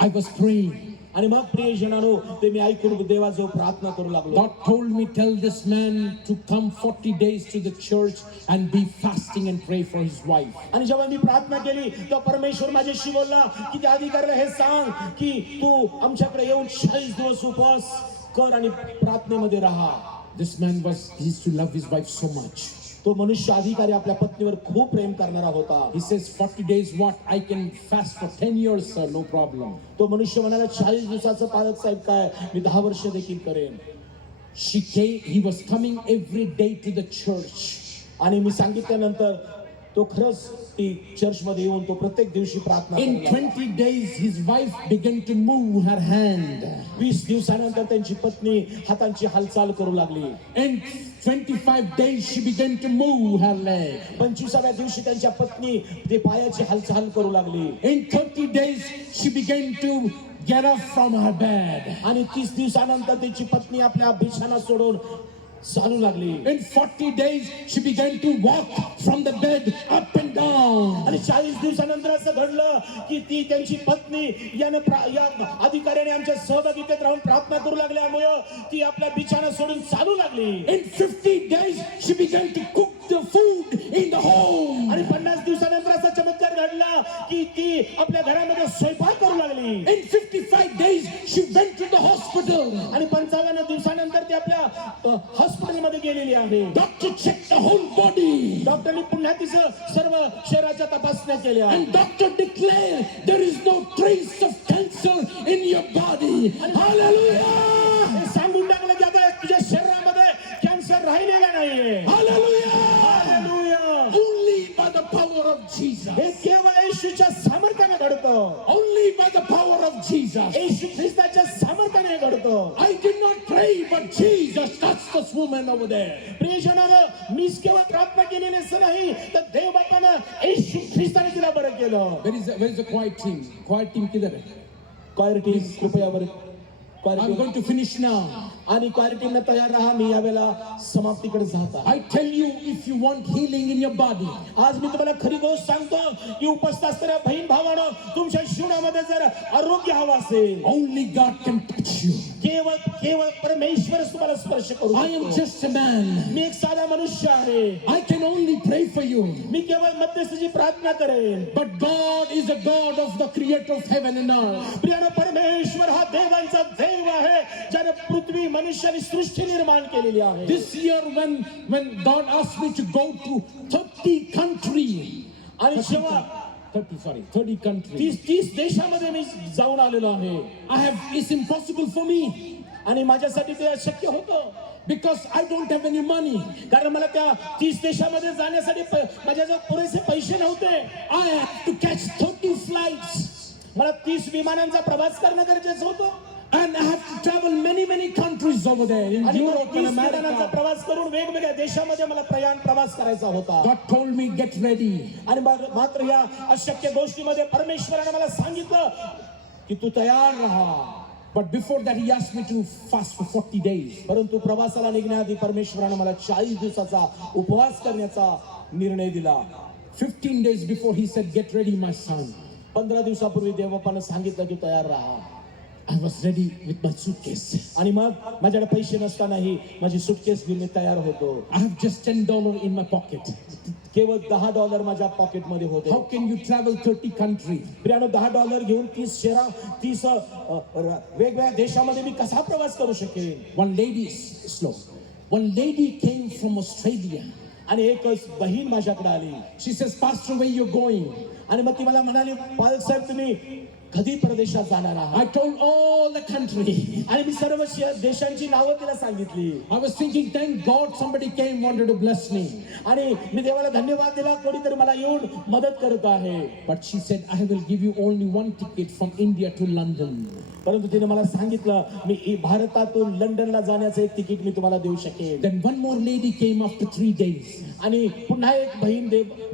I was praying. आणि मग प्रियजनांनो ते मी ऐकून देवाजवळ प्रार्थना करू लागलो. God told me, tell this man to come 40 days to the church and be fasting and pray for his wife. आणि जेव्हा मी प्रार्थना केली तेव्हा परमेश्वर माझ्याशी बोलला की त्या अधिकाऱ्याला हे सांग की तू आमच्याकडे येऊन 40 दिवस उपवास कर आणि प्रार्थनेमध्ये राहा. This man he used to love his wife so much. तो मनुष्य अधिकारी आपल्या पत्नीवर खूप प्रेम करणारा होता. He says, 40 days what? I can fast for 10 years, sir, no problem. तो मनुष्य म्हणाला 40 दिवसाचं पालक साहेब काय मी 10 वर्ष देखील करेन. He was coming every day to the church. आणि मी सांगितल्यानंतर तो खरंच ती चर्च मध्ये येऊन तो प्रत्येक दिवशी प्रार्थना In करायला. 20 days, his wife began to move her hand. 20 दिवसानंतर त्यांची पत्नी हातांची हालचाल करू लागली. In 25 days, she began to move her leg. 25व्या दिवशी त्यांच्या पत्नी ते पायाची हालचाल करू लागली. In 30 days, she began to get up from her bed. आणि 30 दिवसानंतर त्यांची पत्नी आपल्या बिछाना सोडून चालू लागली. In 40 days, she began to walk from the bed up and down. आणि 40 दिवसानंतर असं घडलं की ती त्यांची पत्नी या अधिकाऱ्याने आमच्या सहभागितेत राहून प्रार्थना करू लागल्यामुळे ती आपल्या बिछाना सोडून चालू लागली. In 50 days, she began to cook the food in the home. आणि 50 दिवसानंतर असा चमत्कार घडला की ती आपल्या घरामध्ये स्वयंपाक करू लागली. In 55 days, she went to the hospital. आणि 55 दिवसानंतर ती आपल्या हॉस्पिटलमध्ये गेलेली आहे. Doctor checked the whole body. डॉक्टरनी पुन्हा तिचं सर्व शरीराच्या तपासण्या केल्या. And doctor declared there is no trace of cancer in your body. Hallelujah! हे सांगून टाकलं की आता तुझ्या शरीरामध्ये कॅन्सर राहिलेला नाहीये. Hallelujah! Hallelujah. Only by the power of Jesus. हे केवळ येशूच्या सामर्थ्याने घडतं. Only by the power of Jesus. येशू ख्रिस्ताच्या सामर्थ्याने घडतं. I did not pray, but Jesus touched this woman over there. प्रियजनानं मीच केवळ प्रार्थना केलेली असं नाही तर देव बापानं येशू ख्रिस्ताने तिला बरं केलं. Where is the choir team? Choir team किधर है? क्वायर टीम कृपया बरं. I'm going to finish now. आणि क्वायर टीम तयार राहा मी यावेळेला समाप्तीकडे जात आहे. I tell you, if you want healing in your body, आज मी तुम्हाला खरी गोष्ट सांगतो की उपस्थित असणाऱ्या बहीण भावानं तुमच्या जीवनामध्ये जर आरोग्य हवं असेल only God can touch you. केवळ केवळ परमेश्वरच तुम्हाला स्पर्श करू I am शकतो. just a man. मी एक साधा मनुष्य आहे. I can only pray for you. मी केवळ मध्यस्थीची प्रार्थना करेन. But God is a God of the creator of heaven and earth. प्रियानो परमेश्वर हा देवांचा देव आहे ज्याने पृथ्वी मनुष्य आणि सृष्टी निर्माण केलेली आहे. This year when God asked me to go to 30 countries, आणि जेव्हा 30 countries, 30 देशामध्ये मी जाऊन आलेलो आहे. it's impossible for me आणि माझ्यासाठी ते अशक्य होतं because I don't have any money. कारण मला त्या 30 देशामध्ये जाण्यासाठी माझ्याजवळ पुरेसे पैसे नव्हते. I have to catch 30 flights. मला 30 विमानांचा प्रवास करणं गरजेचं होतं. And I have to travel many countries over there in आणि Europe 30 and विमानांचा America. प्रवास करून वेगवेगळ्या देशामध्ये मला प्रवास करायचा होता. God told me, get ready. आणि मात्र या अशक्य गोष्टीमध्ये परमेश्वराने मला सांगितलं की तू तयार राहा. But before that, he asked me to fast for 40 days. परंतु प्रवासाला निघण्याआधी परमेश्वराने मला 40 दिवसाचा उपवास करण्याचा निर्णय दिला. 15 days before, he said, get ready, my son. 15 दिवसापूर्वी देवबापानं सांगितलं की तयार राहा. I was ready with my suitcase. आणि मग माझ्याकडे पैसे नसतानाही माझी सुटकेस घेऊन मी तयार होतो. I have just $10 in my pocket. केवळ $10 माझ्या पॉकेट मध्ये होते. How can you travel 30 countries? प्रियानो $10 घेऊन 30 वेगवेगळ्या देशामध्ये मी कसा प्रवास करू शकेन. One lady came from Australia. आणि एक बहीण माझ्याकडे आली. She says, Pastor, where you going? आणि मग ती मला म्हणाली पालक साहेब तुम्ही कधी परदेशात जाणार आहात? I told all the country. आणि मी सर्व देशांची नावं तिला सांगितली. I was thinking, thank God somebody came, wanted to bless me. आणि मी देवाला धन्यवाद दिला, कोणीतरी मला येऊन मदत करत आहे. But she said, I will give you only one ticket from India to London. परंतु तिने मला सांगितलं, मी भारतातून लंडनला जाण्याचं एक तिकीट मी तुम्हाला देऊ शकेन. Then one more lady came after 3 days. आणि पुन्हा एक बहीण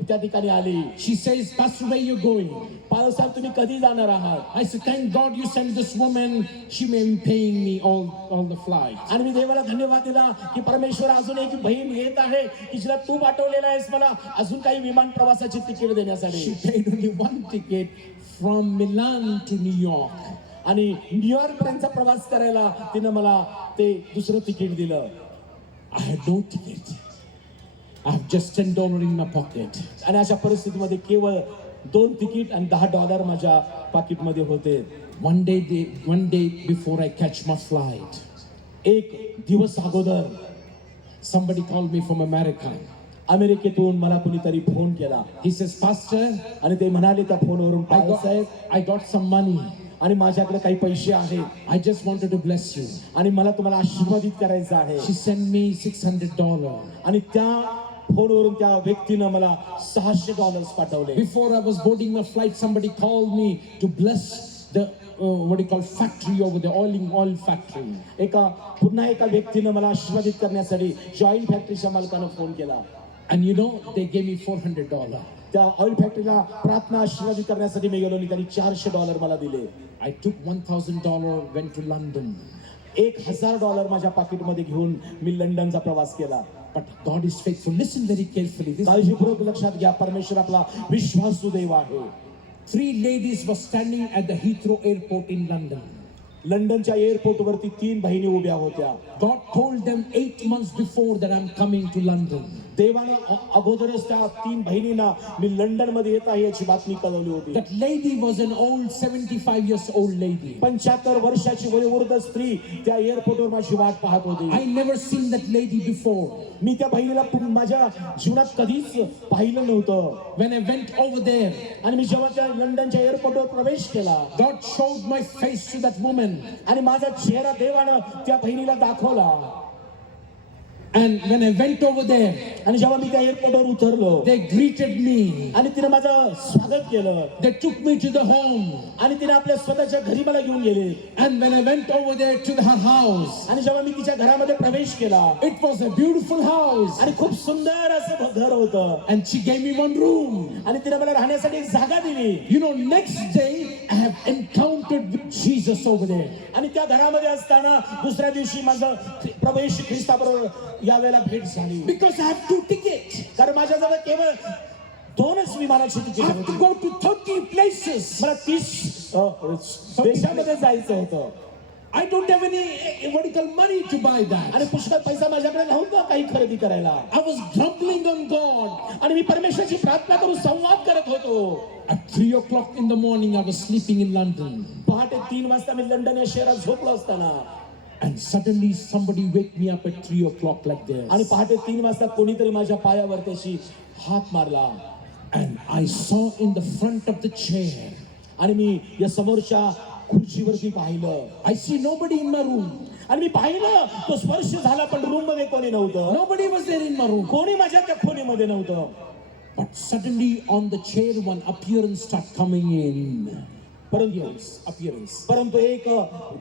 त्या ठिकाणी आली. She says, Pastor, where you going? पावसाळ्यात तुम्ही कधी जाणार आहात? I said, thank God you sent this woman. She may be paying me all the flights. आणि मी देवाला धन्यवाद दिला की परमेश्वर अजून एक बहीण येत आहे की जिला तू पाठवलेला आहेस मला अजून काही विमान प्रवासाची तिकीट देण्यासाठी. She paid only one ticket from Milan to New York. आणि न्यूयॉर्क पर्यंतचा प्रवास करायला तिनं मला ते दुसरं तिकीट दिलं. I had no ticket. I have just $10 in my pocket. आणि अशा परिस्थितीमध्ये केवळ 2 तिकीट आणि $10 माझ्या पाकिटमध्ये होते. One day before I catch my flight, एक दिवस अगोदर somebody called me from America. अमेरिकेतून मला कुणीतरी फोन केला. He says, Pastor, आणि ते म्हणाले त्या फोनवरून, साहेब I got some money. आणि माझ्याकडे काही पैसे आहेत. I just wanted to bless you. आणि मला तुम्हाला आशीर्वादित करायचं आहे. She sent me $600. आणि त्या फोनवरून त्या व्यक्तीनं मला $600 पाठवले. Before I was boarding my flight, somebody called me to bless the what you call factory over the oil factory. पुन्हा एका व्यक्तीनं मला आशीर्वादित करण्यासाठी जॉईल फॅक्टरीच्या मालकानं फोन केला. And you know, they gave me $400. त्या ऑइल फॅक्टरीला प्रार्थना आशीर्वादित करण्यासाठी मी गेलो आणि त्यांनी $400 मला दिले. I took $1,000, went to London. $1,000 माझ्या पाकिटमध्ये घेऊन मी लंडनचा प्रवास केला. But God is faithful. Listen very carefully. काळजीपूर्वक लक्षात घ्या, परमेश्वर आपला विश्वासू देव आहे. 3 ladies were standing at the Heathrow airport in London. लंडनच्या एअरपोर्ट वरती 3 बहिणी उभ्या होत्या. God told them 8 months before that I'm coming to London. देवाने अगोदरच त्या 3 बहिणींना मी लंडन मध्ये येत आहे याची बातमी कळवली होती. That lady was an old 75 years old lady. 75 वर्षाची वयोवृद्ध स्त्री त्या एअरपोर्टवर माझी वाट पाहत होती. I never seen that lady before. मी त्या बहिणीला माझ्या जीवनात कधीच पाहिलं नव्हतं. When I went over there, आणि मी जेव्हा त्या लंडनच्या एअरपोर्टवर प्रवेश केला, God showed my face to that woman. आणि माझा चेहरा देवानं त्या बहिणीला दाखवला. And when I went over there, आणि जेव्हा मी त्या एअरपोर्टवर उतरलो, they greeted me. आणि तिने माझं स्वागत केलं. They took me to the home. आणि तिने आपल्या स्वतःच्या घरी मला घेऊन गेले. And when I went over there to her house, आणि जेव्हा मी तिच्या घरामध्ये प्रवेश केला, it was a beautiful house. आणि खूप सुंदर असं घर होतं. And she gave me one room. आणि तिने मला राहण्यासाठी एक जागा दिली. You know, next day I have encountered with Jesus over there. आणि त्या घरामध्ये असताना दुसऱ्या दिवशी माझं प्रभू येशू ख्रिस्ताबरोबर यावेळेला भेट झाली. Because I have 2 tickets. कारण माझ्याजवळ केवळ 2च विमानाची I तिकीट have to होती. go to 30 places. मला 30 देशामध्ये जायचं होतं. I don't have any what you call money to buy that. आणि पुष्कळ पैसा माझ्याकडे नव्हता काही खरेदी करायला. I was grumbling on God. आणि मी परमेश्वराची प्रार्थना करून संवाद करत होतो. At 3 o'clock in the morning, I was sleeping in London. पहाटे 3 वाजता मी लंडन या शहरात झोपलो असताना, And suddenly somebody wake me up at 3 o'clock like आणि this. पहाटे 3 वाजता कोणीतरी माझ्या पायावर त्याची हात मारला. And I saw in the front of the chair. आणि मी या समोरच्या खुर्चीवरती पाहिलं. I see nobody in my room. आणि मी पाहिलं तो स्पर्श झाला पण रूम मध्ये कोणी नव्हतं. Nobody was there in my room. कोणी माझ्या त्या खोलीमध्ये नव्हतं. But suddenly on the chair, one appearance start coming in. परंतु एक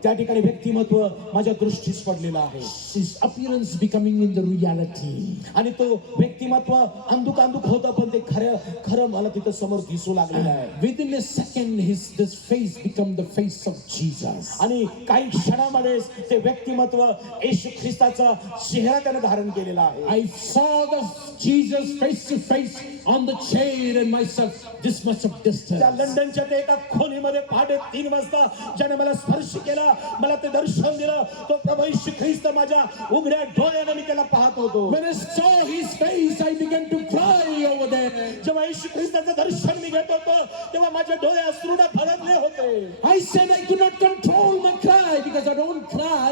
त्या ठिकाणी व्यक्तिमत्व माझ्या दृष्टीस पडलेलं आहे. His appearance becoming in the reality. आणि तो व्यक्तिमत्व अंधुक होतं पण ते खरं मला तिथं समोर दिसू लागलेलं आहे. Within a second, this face become the face of Jesus. आणि काही क्षणामध्ये ते व्यक्तिमत्व येशू ख्रिस्ताचा चेहरा त्याने धारण केलेला आहे. I saw the Jesus face to face on the chair and myself this much of distance. त्या लंडनच्या त्या एका खोलीमध्ये पहाटे 3 वाजता ज्याने मला स्पर्श केला, मला ते दर्शन दिलं, तो प्रभू येशू ख्रिस्त माझ्या उघड्या डोळ्याने मी त्याला पाहत होतो. When I saw his face, I began to cry over there. जेव्हा येशू ख्रिस्ताचं दर्शन मी घेत होतो तेव्हा माझे डोळे अश्रूने भरले होते. I said I could not control my cry because I don't cry,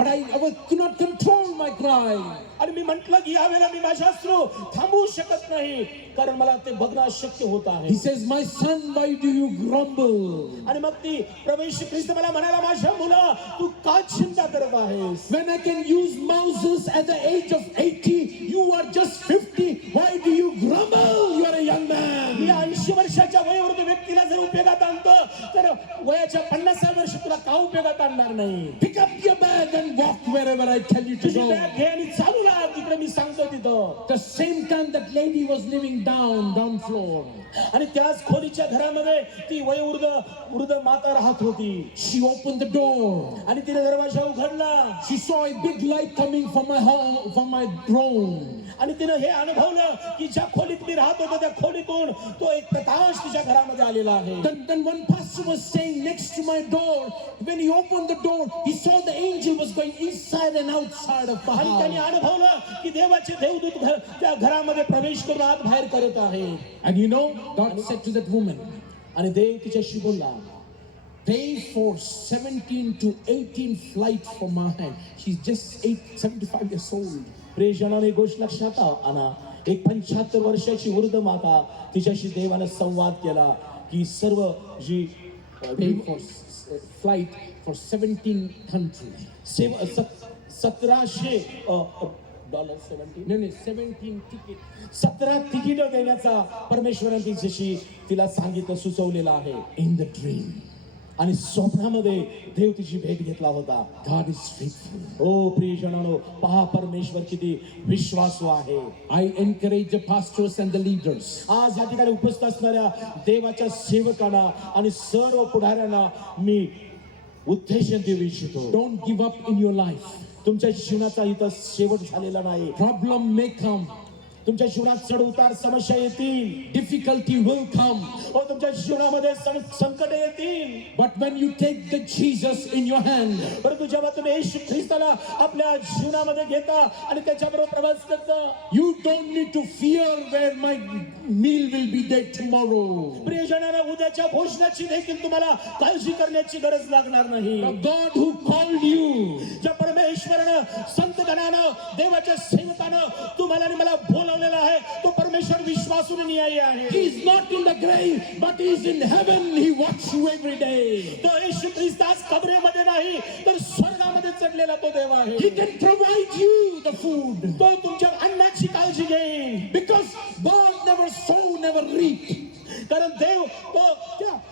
but I could not control my cry. आणि मी म्हंटल की यावेळेला मी माझे अश्रू थांबवू शकत नाही, कारण मला ते बघणं अशक्य होत आहे. He says, my son, why do you grumble? आणि मग ती प्रभू येशू ख्रिस्त मला म्हणाला, माझ्या मुला तू का चिंता करत आहेस? When I can use Moses at the age of 80, you are just 50. Why do you grumble? You are a young man. मी 80 वर्षाच्या वयोवृद्ध व्यक्तीला जर उपयोगात आणतो, तर वयाच्या 50व्या वर्षी तुला का उपयोगात आणणार नाही? Pick up your bag and walk wherever I tell you to तुझी go. बॅग घे आणि चालू लाग तिकडे मी सांगतो तिथं. The same time that lady was living down floor. आणि त्याच खोलीच्या घरामध्ये ती वयोवृद्ध माता राहत होती. She opened the door. आणि तिने दरवाजा उघडला. She saw a big light coming from my home, from my room. आणि तिने हे अनुभवलं की ज्या खोलीत मी राहत होतो त्या खोलीतून तो एक प्रकाश तिच्या घरामध्ये आलेला आहे. Then one pastor was saying next to my door, when he opened the door, he saw the angel was going inside and outside of the आणि त्याने house. अनुभवलं की देवाचे देवदूत त्या घरामध्ये प्रवेश करून आत बाहेर करत आहे. And you know, God said to that woman, आणि देव तिच्याशी बोलला, pay for 17 to 18 flight for Mahan. She's just 75 years old. प्रियजनाने गोष्ट लक्षात आणा, एक 75 वर्षाची वृद्ध माता तिच्याशी देवाने संवाद केला की सर्व जी Pay for flight for 17 countries. 1700 dollar 17 No, 17 tickets. 17 ticket देण्याचा परमेश्वराने तिच्याशी तिला सांगितलं, सुचवलेलं आहे. In the dream, आणि स्वप्नामध्ये देव तिची भेट घेतला होता. God is faithful. ओ प्रियजनांनो, पहा परमेश्वर किती विश्वासू आहे. I encourage the pastors and the leaders. आज या ठिकाणी उपस्थित असणाऱ्या देवाच्या सेवकांना आणि सर्व पुढाऱ्यांना मी उद्देशन देऊ इच्छितो. Don't give up in your life. तुमच्या जीवनाचा इथं शेवट झालेला नाही. Problem may come. तुमच्या जीवनात चढ उतार समस्या येतील. Difficulty will come. हो, तुमच्या जीवनामध्ये संकट येतील. But when you take the Jesus in your hand, परंतु जेव्हा तुम्ही येशू ख्रिस्ताला आपल्या जीवनामध्ये घेता आणि त्याच्याबरोबर प्रवास करता, you don't need to fear where my meal will be there tomorrow. प्रियजनांना उद्याच्या भोजनाची देखील तुम्हाला काळजी करण्याची गरज लागणार नाही. The God who called you, ज्या परमेश्वरानं संतगणानं देवाच्या सेवकानं तुम्हाला आणि मला बोलावलेला आहे, तो परमेश्वर विश्वासू न्यायी आहे. He is not in the grave, but he is in heaven. He watches you every day. तो येशू ख्रिस्त आज कबरेमध्ये नाही तर स्वर्गामध्ये चढलेला तो देव आहे. He can provide you the food. तो तुमच्या अन्नाची काळजी घेईल. Because God never sow, never reap. कारण देव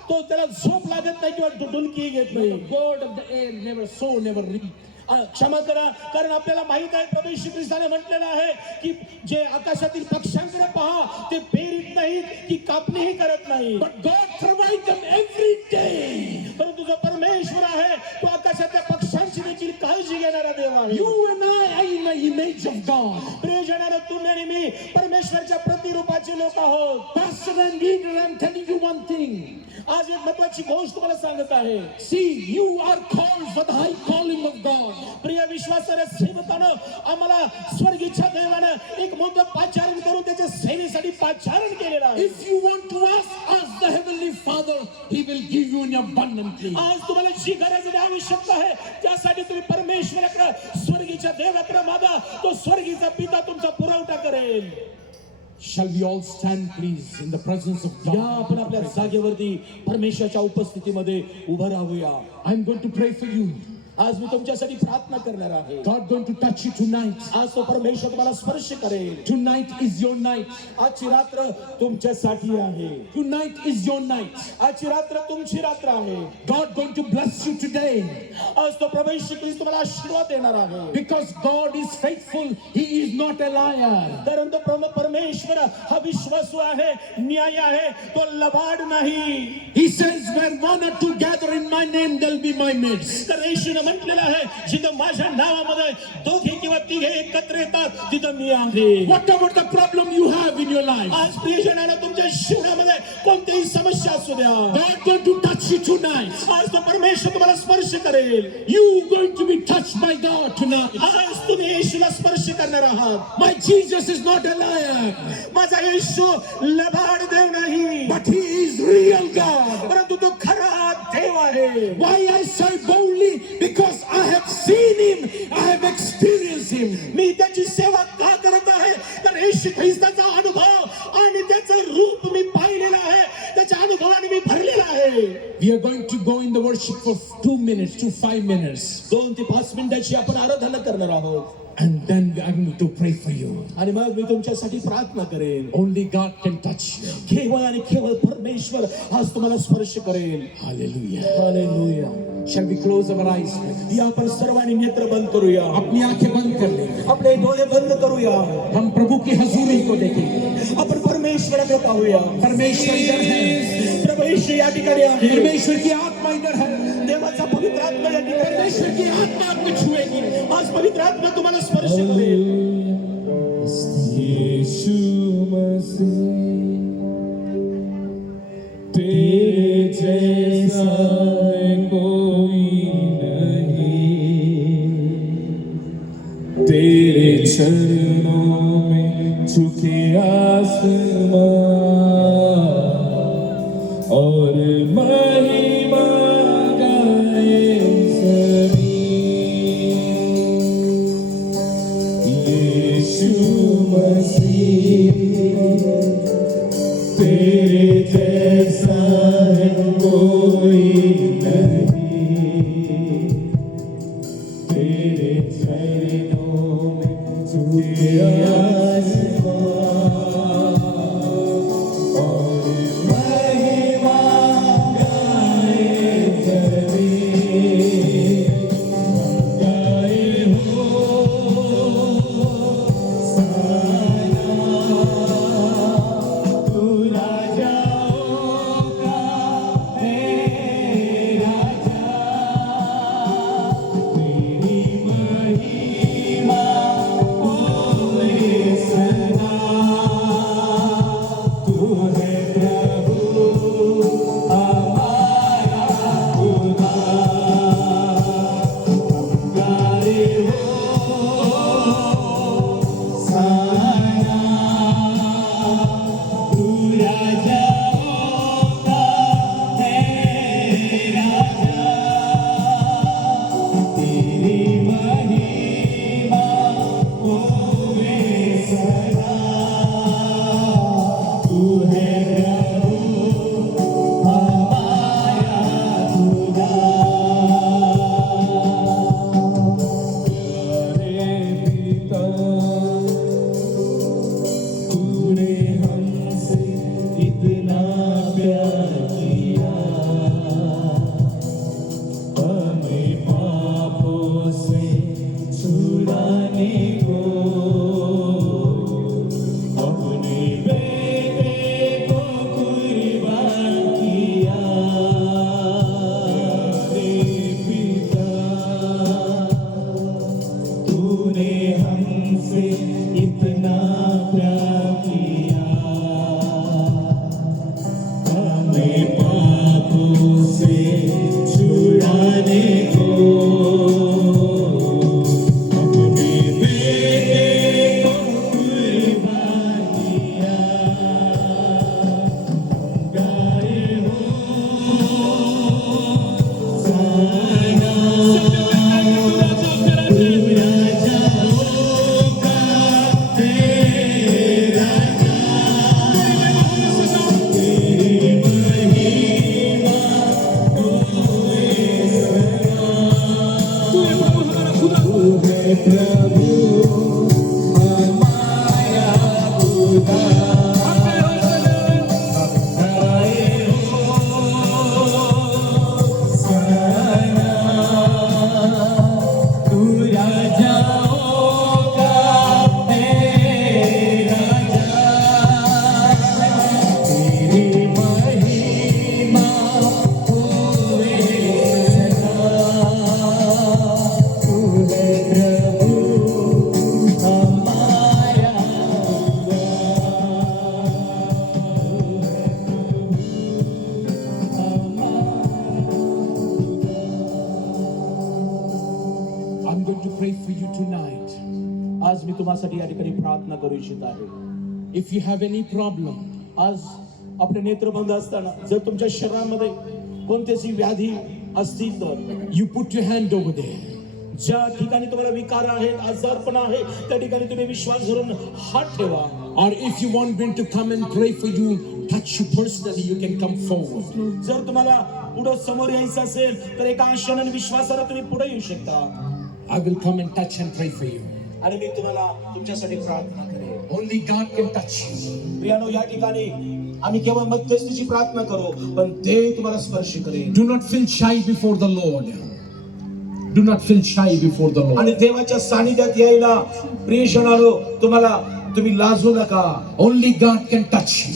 तो त्याला झोप लागत नाही किंवा डुलकी घेत The नाही. God of the air never sow, never reap. क्षमा करा, कारण आपल्याला माहित आहे प्रभू येशू ख्रिस्ताने म्हटलेलं आहे की जे आकाशातील पक्ष्यांकडे पहा, ते पेरीत नाहीत की कापणीही करत नाही, But God provides them every day. परंतु जो परमेश्वर आहे तो आकाशातल्या पक्ष्यांची देखील काळजी घेणारा देव आहे. You and I are in the image of God. प्रियजनांनो, तुम्ही आणि मी परमेश्वरच्या प्रतिरूपाचे लोक आहोत. Pastor and leader, I'm telling you one thing. आज एक महत्वाची गोष्ट तुम्हाला सांगत आहे. See, you are called for the high calling of God. प्रिय विश्वासाच्या सेवकानं आम्हाला स्वर्गीच्या देवानं एक मोठं पाचारण करून त्याच्या सेवेसाठी पाचारण केलेलं आहे. If you want to ask the Heavenly Father, He will give you in abundantly. आज तुम्हाला जी गरज आणि आवश्यकता आहे त्यासाठी तुम्ही परमेश्वराकडे, स्वर्गीच्या देवाकडे मागा, तो स्वर्गीचा पिता तुमचा पुरवठा करेल. Shall we all stand, please, in the presence of या God? आपण आपल्या जागेवरती परमेश्वराच्या उपस्थितीमध्ये उभं राहूया. I'm going to pray for you. आज मी तुमच्यासाठी प्रार्थना करणार आहे. God going to touch you tonight. आज तो परमेश्वर तुम्हाला स्पर्श करेल. Tonight is your night. आजची रात्र तुमच्यासाठी आहे. Tonight is your night. आजची रात्र तुमची रात्र आहे. God going to bless you today. आज तो परमेश्वर ख्रिस्त तुम्हाला आशीर्वाद देणार आहे. Because God is faithful. He is not a liar. कारण तो परमेश्वर हा विश्वासू आहे, न्याय आहे, तो लबाड नाही. He says, where one or two gather in my name, they'll be my midst. तर येशूने म्हटलेलं आहे, जिथं माझ्या नावामध्ये दोघे किंवा तिघे एकत्र येतात तिथं मी आहे. Whatever the problem you have in your life, आज प्रियजनांनो, तुमच्या जीवनामध्ये कोणतीही समस्या असू द्या, God going to touch you tonight. आज तो परमेश्वर तुम्हाला स्पर्श करेल. You going to be touched by God tonight. आज तुम्ही येशूला स्पर्श करणार आहात. My Jesus is not a liar, माझा येशू लबाड देव नाही, but He is real God. परंतु तो खरा देव आहे. Why I say boldly? Because I have seen Him येशू ख्रिस्ताचा अनुभव आणि त्याचं रूप मी पाहिलेलं आहे, त्याच्या अनुभवाने मी भरलेला आहे. We are going to go in the worship for 2 minutes to 5 minutes. 2 ते 5 मिनिटाची आपण आराधना करणार आहोत. And then I'm going to pray for you. आणि मग मी तुमच्यासाठी प्रार्थना करेन. Only God can touch you. केवळ आणि केवळ परमेश्वर आज तुम्हाला स्पर्श करेल. Hallelujah. Hallelujah. Shall we close our eyes, please? या आपण सर्वांनी नेत्र बंद करूया, अपनी आंखें बंद कर लेंगे. आपले डोळे बंद करूया, हम प्रभु की हजूरी को देखेंगे. आपण परमेश्वराकडे पाहूया. परमेश्वर इधर है. प्रभू येशू या ठिकाणी आहे. परमेश्वर की आत्मा इधर है. देवाचा पवित्र आत्मा या ठिकाणी आहे. परमेश्वर की आत्मा आपको छुएगी. आज पवित्र आत्मा तुम्हाला स्पर्श करेल. यीशु मसीह तेरे जैसा कोई नहीं, तेरे चरणों में झुके आसमां और महिमा गाए सभी. यीशु मसीह तेरे जैसा है कोई नहीं, तेरे चरणों में झुके आसमां और महिमा गाए सभी. गाए हो तू राजाओं का है राजा, तेरी महिमा होए सदा. तू है प्रभु हमारा खुदा. गाए हो साया तू राजाओं का है राजा, तेरी महिमा होए सदा. तू है प्रभु हमारा खुदा. प्यारे पिता तूने हमसे इतना प्यार किया, हमें पापों से छुड़ाने को अपने बेटे को कुर्बान किया. प्यारे पिता तूने हमसे इतना प्यार किया, हमें पापों से छुड़ाने को अपने बेटे को कुर्बान किया. गाए हो साया आज मी तुम्हासाठी या ठिकाणी प्रार्थना करू इच्छित आहे. If you have any problem, आज आपले नेत्र बंद असताना जर तुमच्या शरीरामध्ये कोणत्याची व्याधी असतील तर you put your hand over there. ज्या ठिकाणी तुम्हाला विकार आहेत, आजारपण आहे, त्या ठिकाणी तुम्ही विश्वास धरून हात ठेवा. Or if you want me to come and pray for you, touch you personally, you can come forward. जर तुम्हाला पुढे समोर यायचं असेल तर एका आशेने आणि विश्वासाने तुम्ही पुढे येऊ शकता. I will come and touch and pray for you. आणि मी तुम्हाला तुमच्यासाठी प्रार्थना करेन. Only God can touch you. प्रियानो, या ठिकाणी आम्ही केवळ मध्यस्थीची प्रार्थना करू, पण ते तुम्हाला स्पर्श करेल. Do not feel shy before the Lord. Do not feel shy before the Lord. आणि देवाच्या सानिध्यात यायला प्रियजनांनो, तुम्ही लाजू नका. Only God can touch you.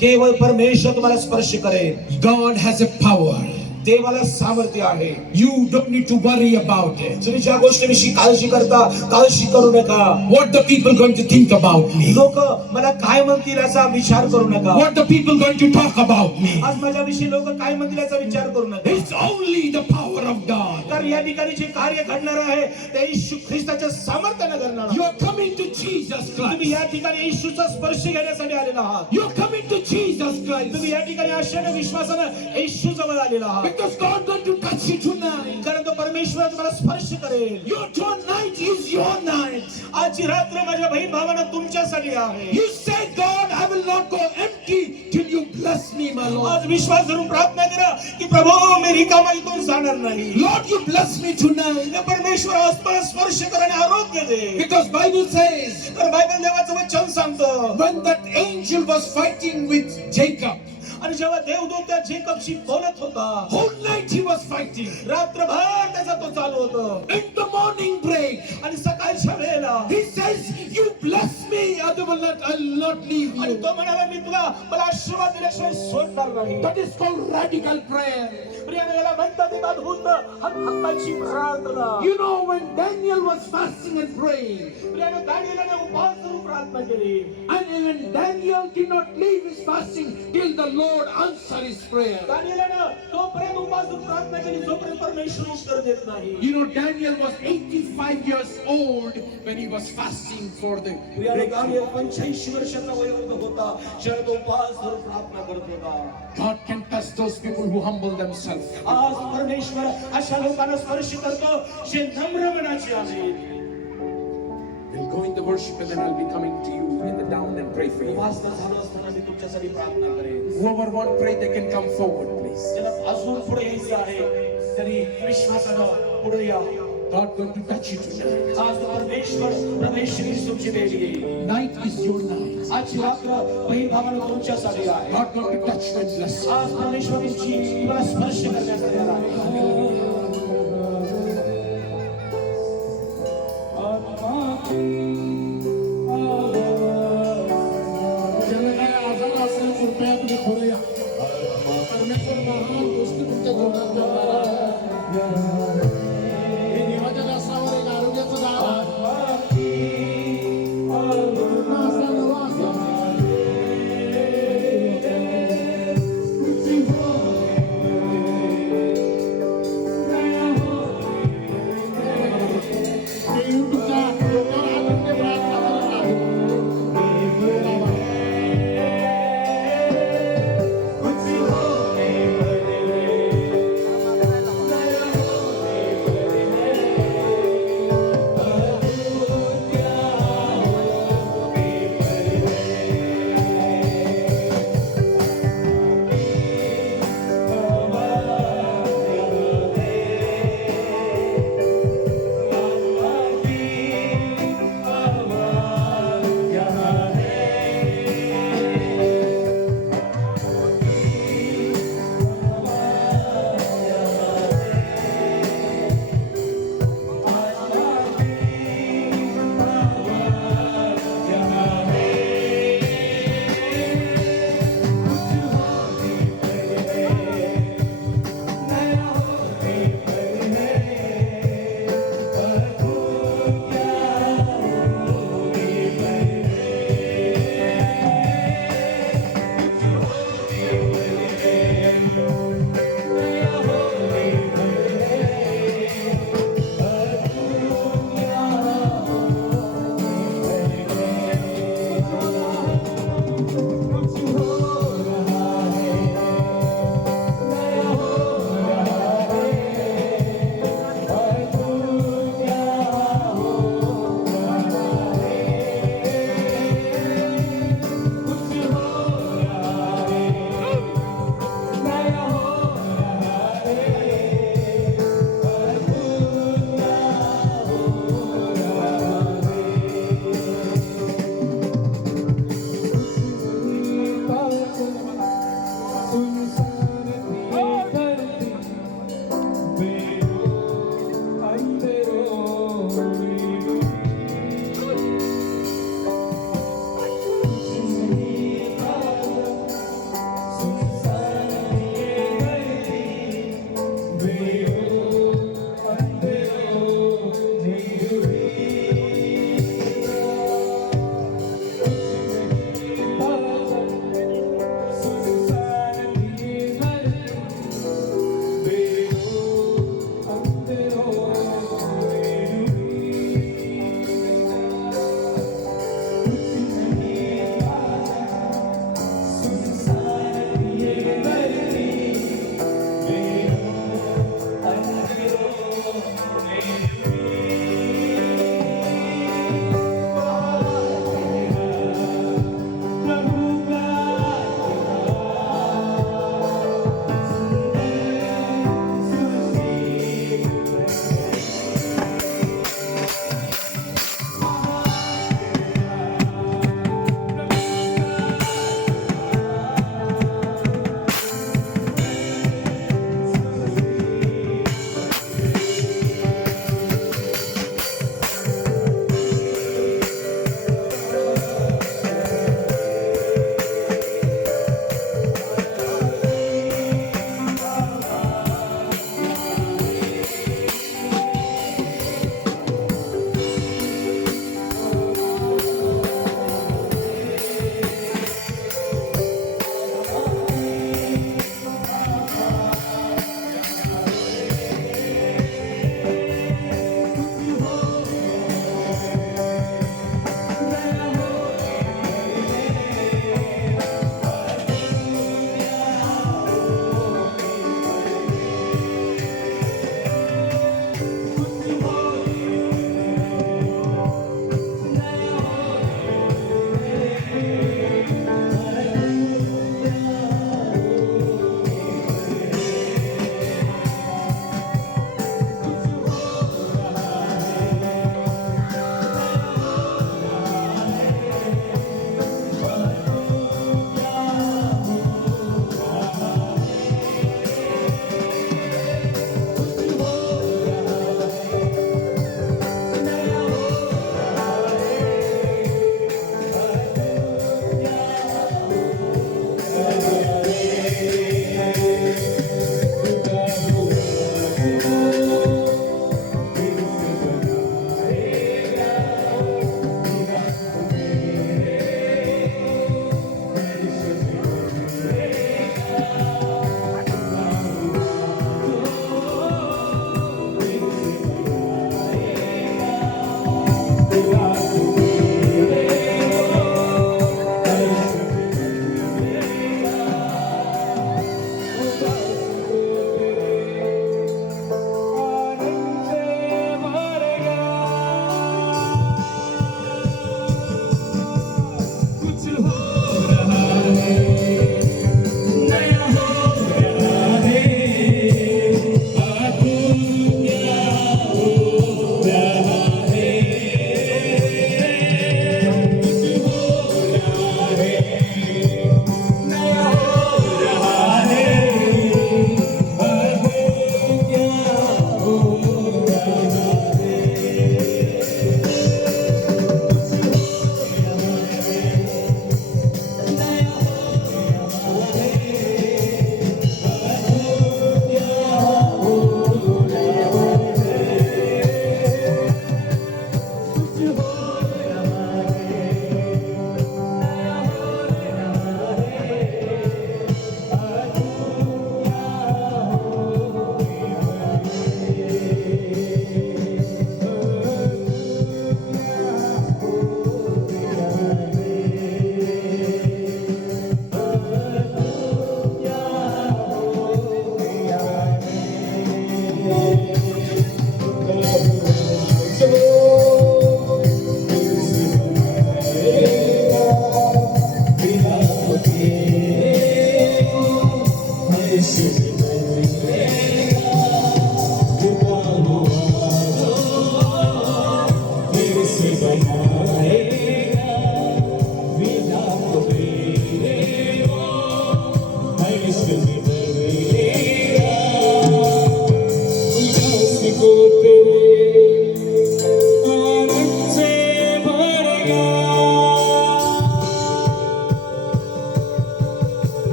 केवळ परमेश्वर तुम्हाला स्पर्श करेल. God has a power. देवाला सामर्थ्य आहे. You don't need to worry about it. तुम्ही ज्या गोष्टीविषयी काळजी करता, काळजी करू नका. What the people going to think about me? लोक मला काय म्हणतील याचा विचार करू नका. What the people going to talk about me? आज माझ्याविषयी लोक काय म्हणतील याचा विचार करू नका. It's only the power of God. कारण या ठिकाणी जे कार्य घडणार आहे ते येशू ख्रिस्ताच्या सामर्थ्याने घडणार आहे. You are coming to Jesus तुम्ही Christ. या ठिकाणी येशूचा स्पर्श घेण्यासाठी आलेला आहात. You are coming to Jesus Christ. तुम्ही या ठिकाणी आशेने विश्वासाने येशू जवळ आलेला आहात. Because God going to touch you tonight. कारण तो परमेश्वर तुम्हाला स्पर्श करेल. Your tonight is your night. आजची रात्र माझ्या बहीण भावांना तुमच्यासाठी आहे. You say, God, I will not go empty till you bless me, my Lord. आज विश्वास धरून प्रार्थना करा की प्रभू मी रिकामा इथून जाणार नाही. Lord, you bless me tonight. परमेश्वर आज मला स्पर्श कर आणि आरोग्य दे. Because Bible says, तर बायबल देवाचं वचन सांगतं, when that angel was fighting with Jacob, आणि जेव्हा देवदूत त्या जेकबशी बोलत होता, whole night he was fighting. रात्रभर त्याचा तो चालू होता. In the morning break, आणि सकाळच्या वेळेला he says, you bless me, otherwise I will not leave आणि you. तो म्हणाला मी मला आशीर्वाद दिल्याशिवाय सोडणार नाही. That is called radical prayer. प्रियाने याला म्हणतात एक अद्भुत हक्काची प्रार्थना. You know, when Daniel was fasting and praying, प्रियाने दानिएलने उपवास करून प्रार्थना केली. and even Daniel did not leave his fasting till the Lord answered his prayer. दानिएलने तोपर्यंत उपवास करून प्रार्थना केली जोपर्यंत परमेश्वर उत्तर देत नाही. You know, Daniel was 85 years old when he was fasting for the प्रियाने दानिएल 85 वर्षाचा वयोवृद्ध होता जेव्हा तो उपवास करून प्रार्थना करत होता. God can touch those people who humble themselves. आज परमेश्वर अशा लोकांना स्पर्श करतो जे नम्र मनाचे आहेत. We'll go in the worship and then I'll be coming to you in the down and pray for you. उपवास झाला असताना मी तुमच्यासाठी प्रार्थना करेन. Whoever want pray, they can come forward, please. ज्याला अजून पुढे यायचं आहे तरी विश्वासानं पुढे या. God going to touch you tonight. आज परमेश्वर तुमची वेळ येईल. Night is your night. आजची रात्र बहीण भावांना तुमच्यासाठी आहे. God going to touch you and bless you. आज परमेश्वर तुम्हाला स्पर्श करण्यासाठी आला आहे.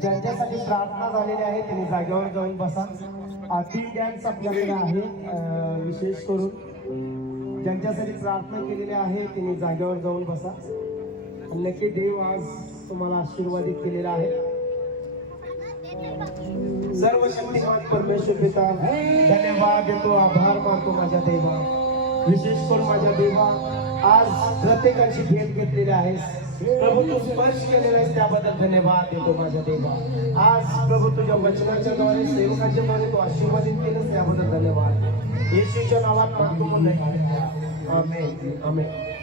ज्यांच्यासाठी प्रार्थना झालेली आहे त्यांनी जागेवर जाऊन बसा. 3 डॅन्स आपल्याकडे आहे. विशेष करून ज्यांच्यासाठी प्रार्थना केलेली आहे त्यांनी जागेवर जाऊन बसा. नक्की देव आज तुम्हाला आशीर्वादित केलेला आहे. सर्व शक्तिमान परमेश्वर पिता धन्यवाद देतो, आभार मानतो माझ्या देवा. विशेष करून माझ्या देवा आज प्रत्येकाची भेट घेतलेली आहेस प्रभू, तू स्पर्श केलेला आहेस त्याबद्दल धन्यवाद देतो माझ्या देवा. आज प्रभू तुझ्या वचनाच्या द्वारे सेवकाच्या द्वारे तू आशीर्वादित केलंस त्याबद्दल धन्यवाद. येशूच्या नावात प्रार्थना. आमेन आमेन.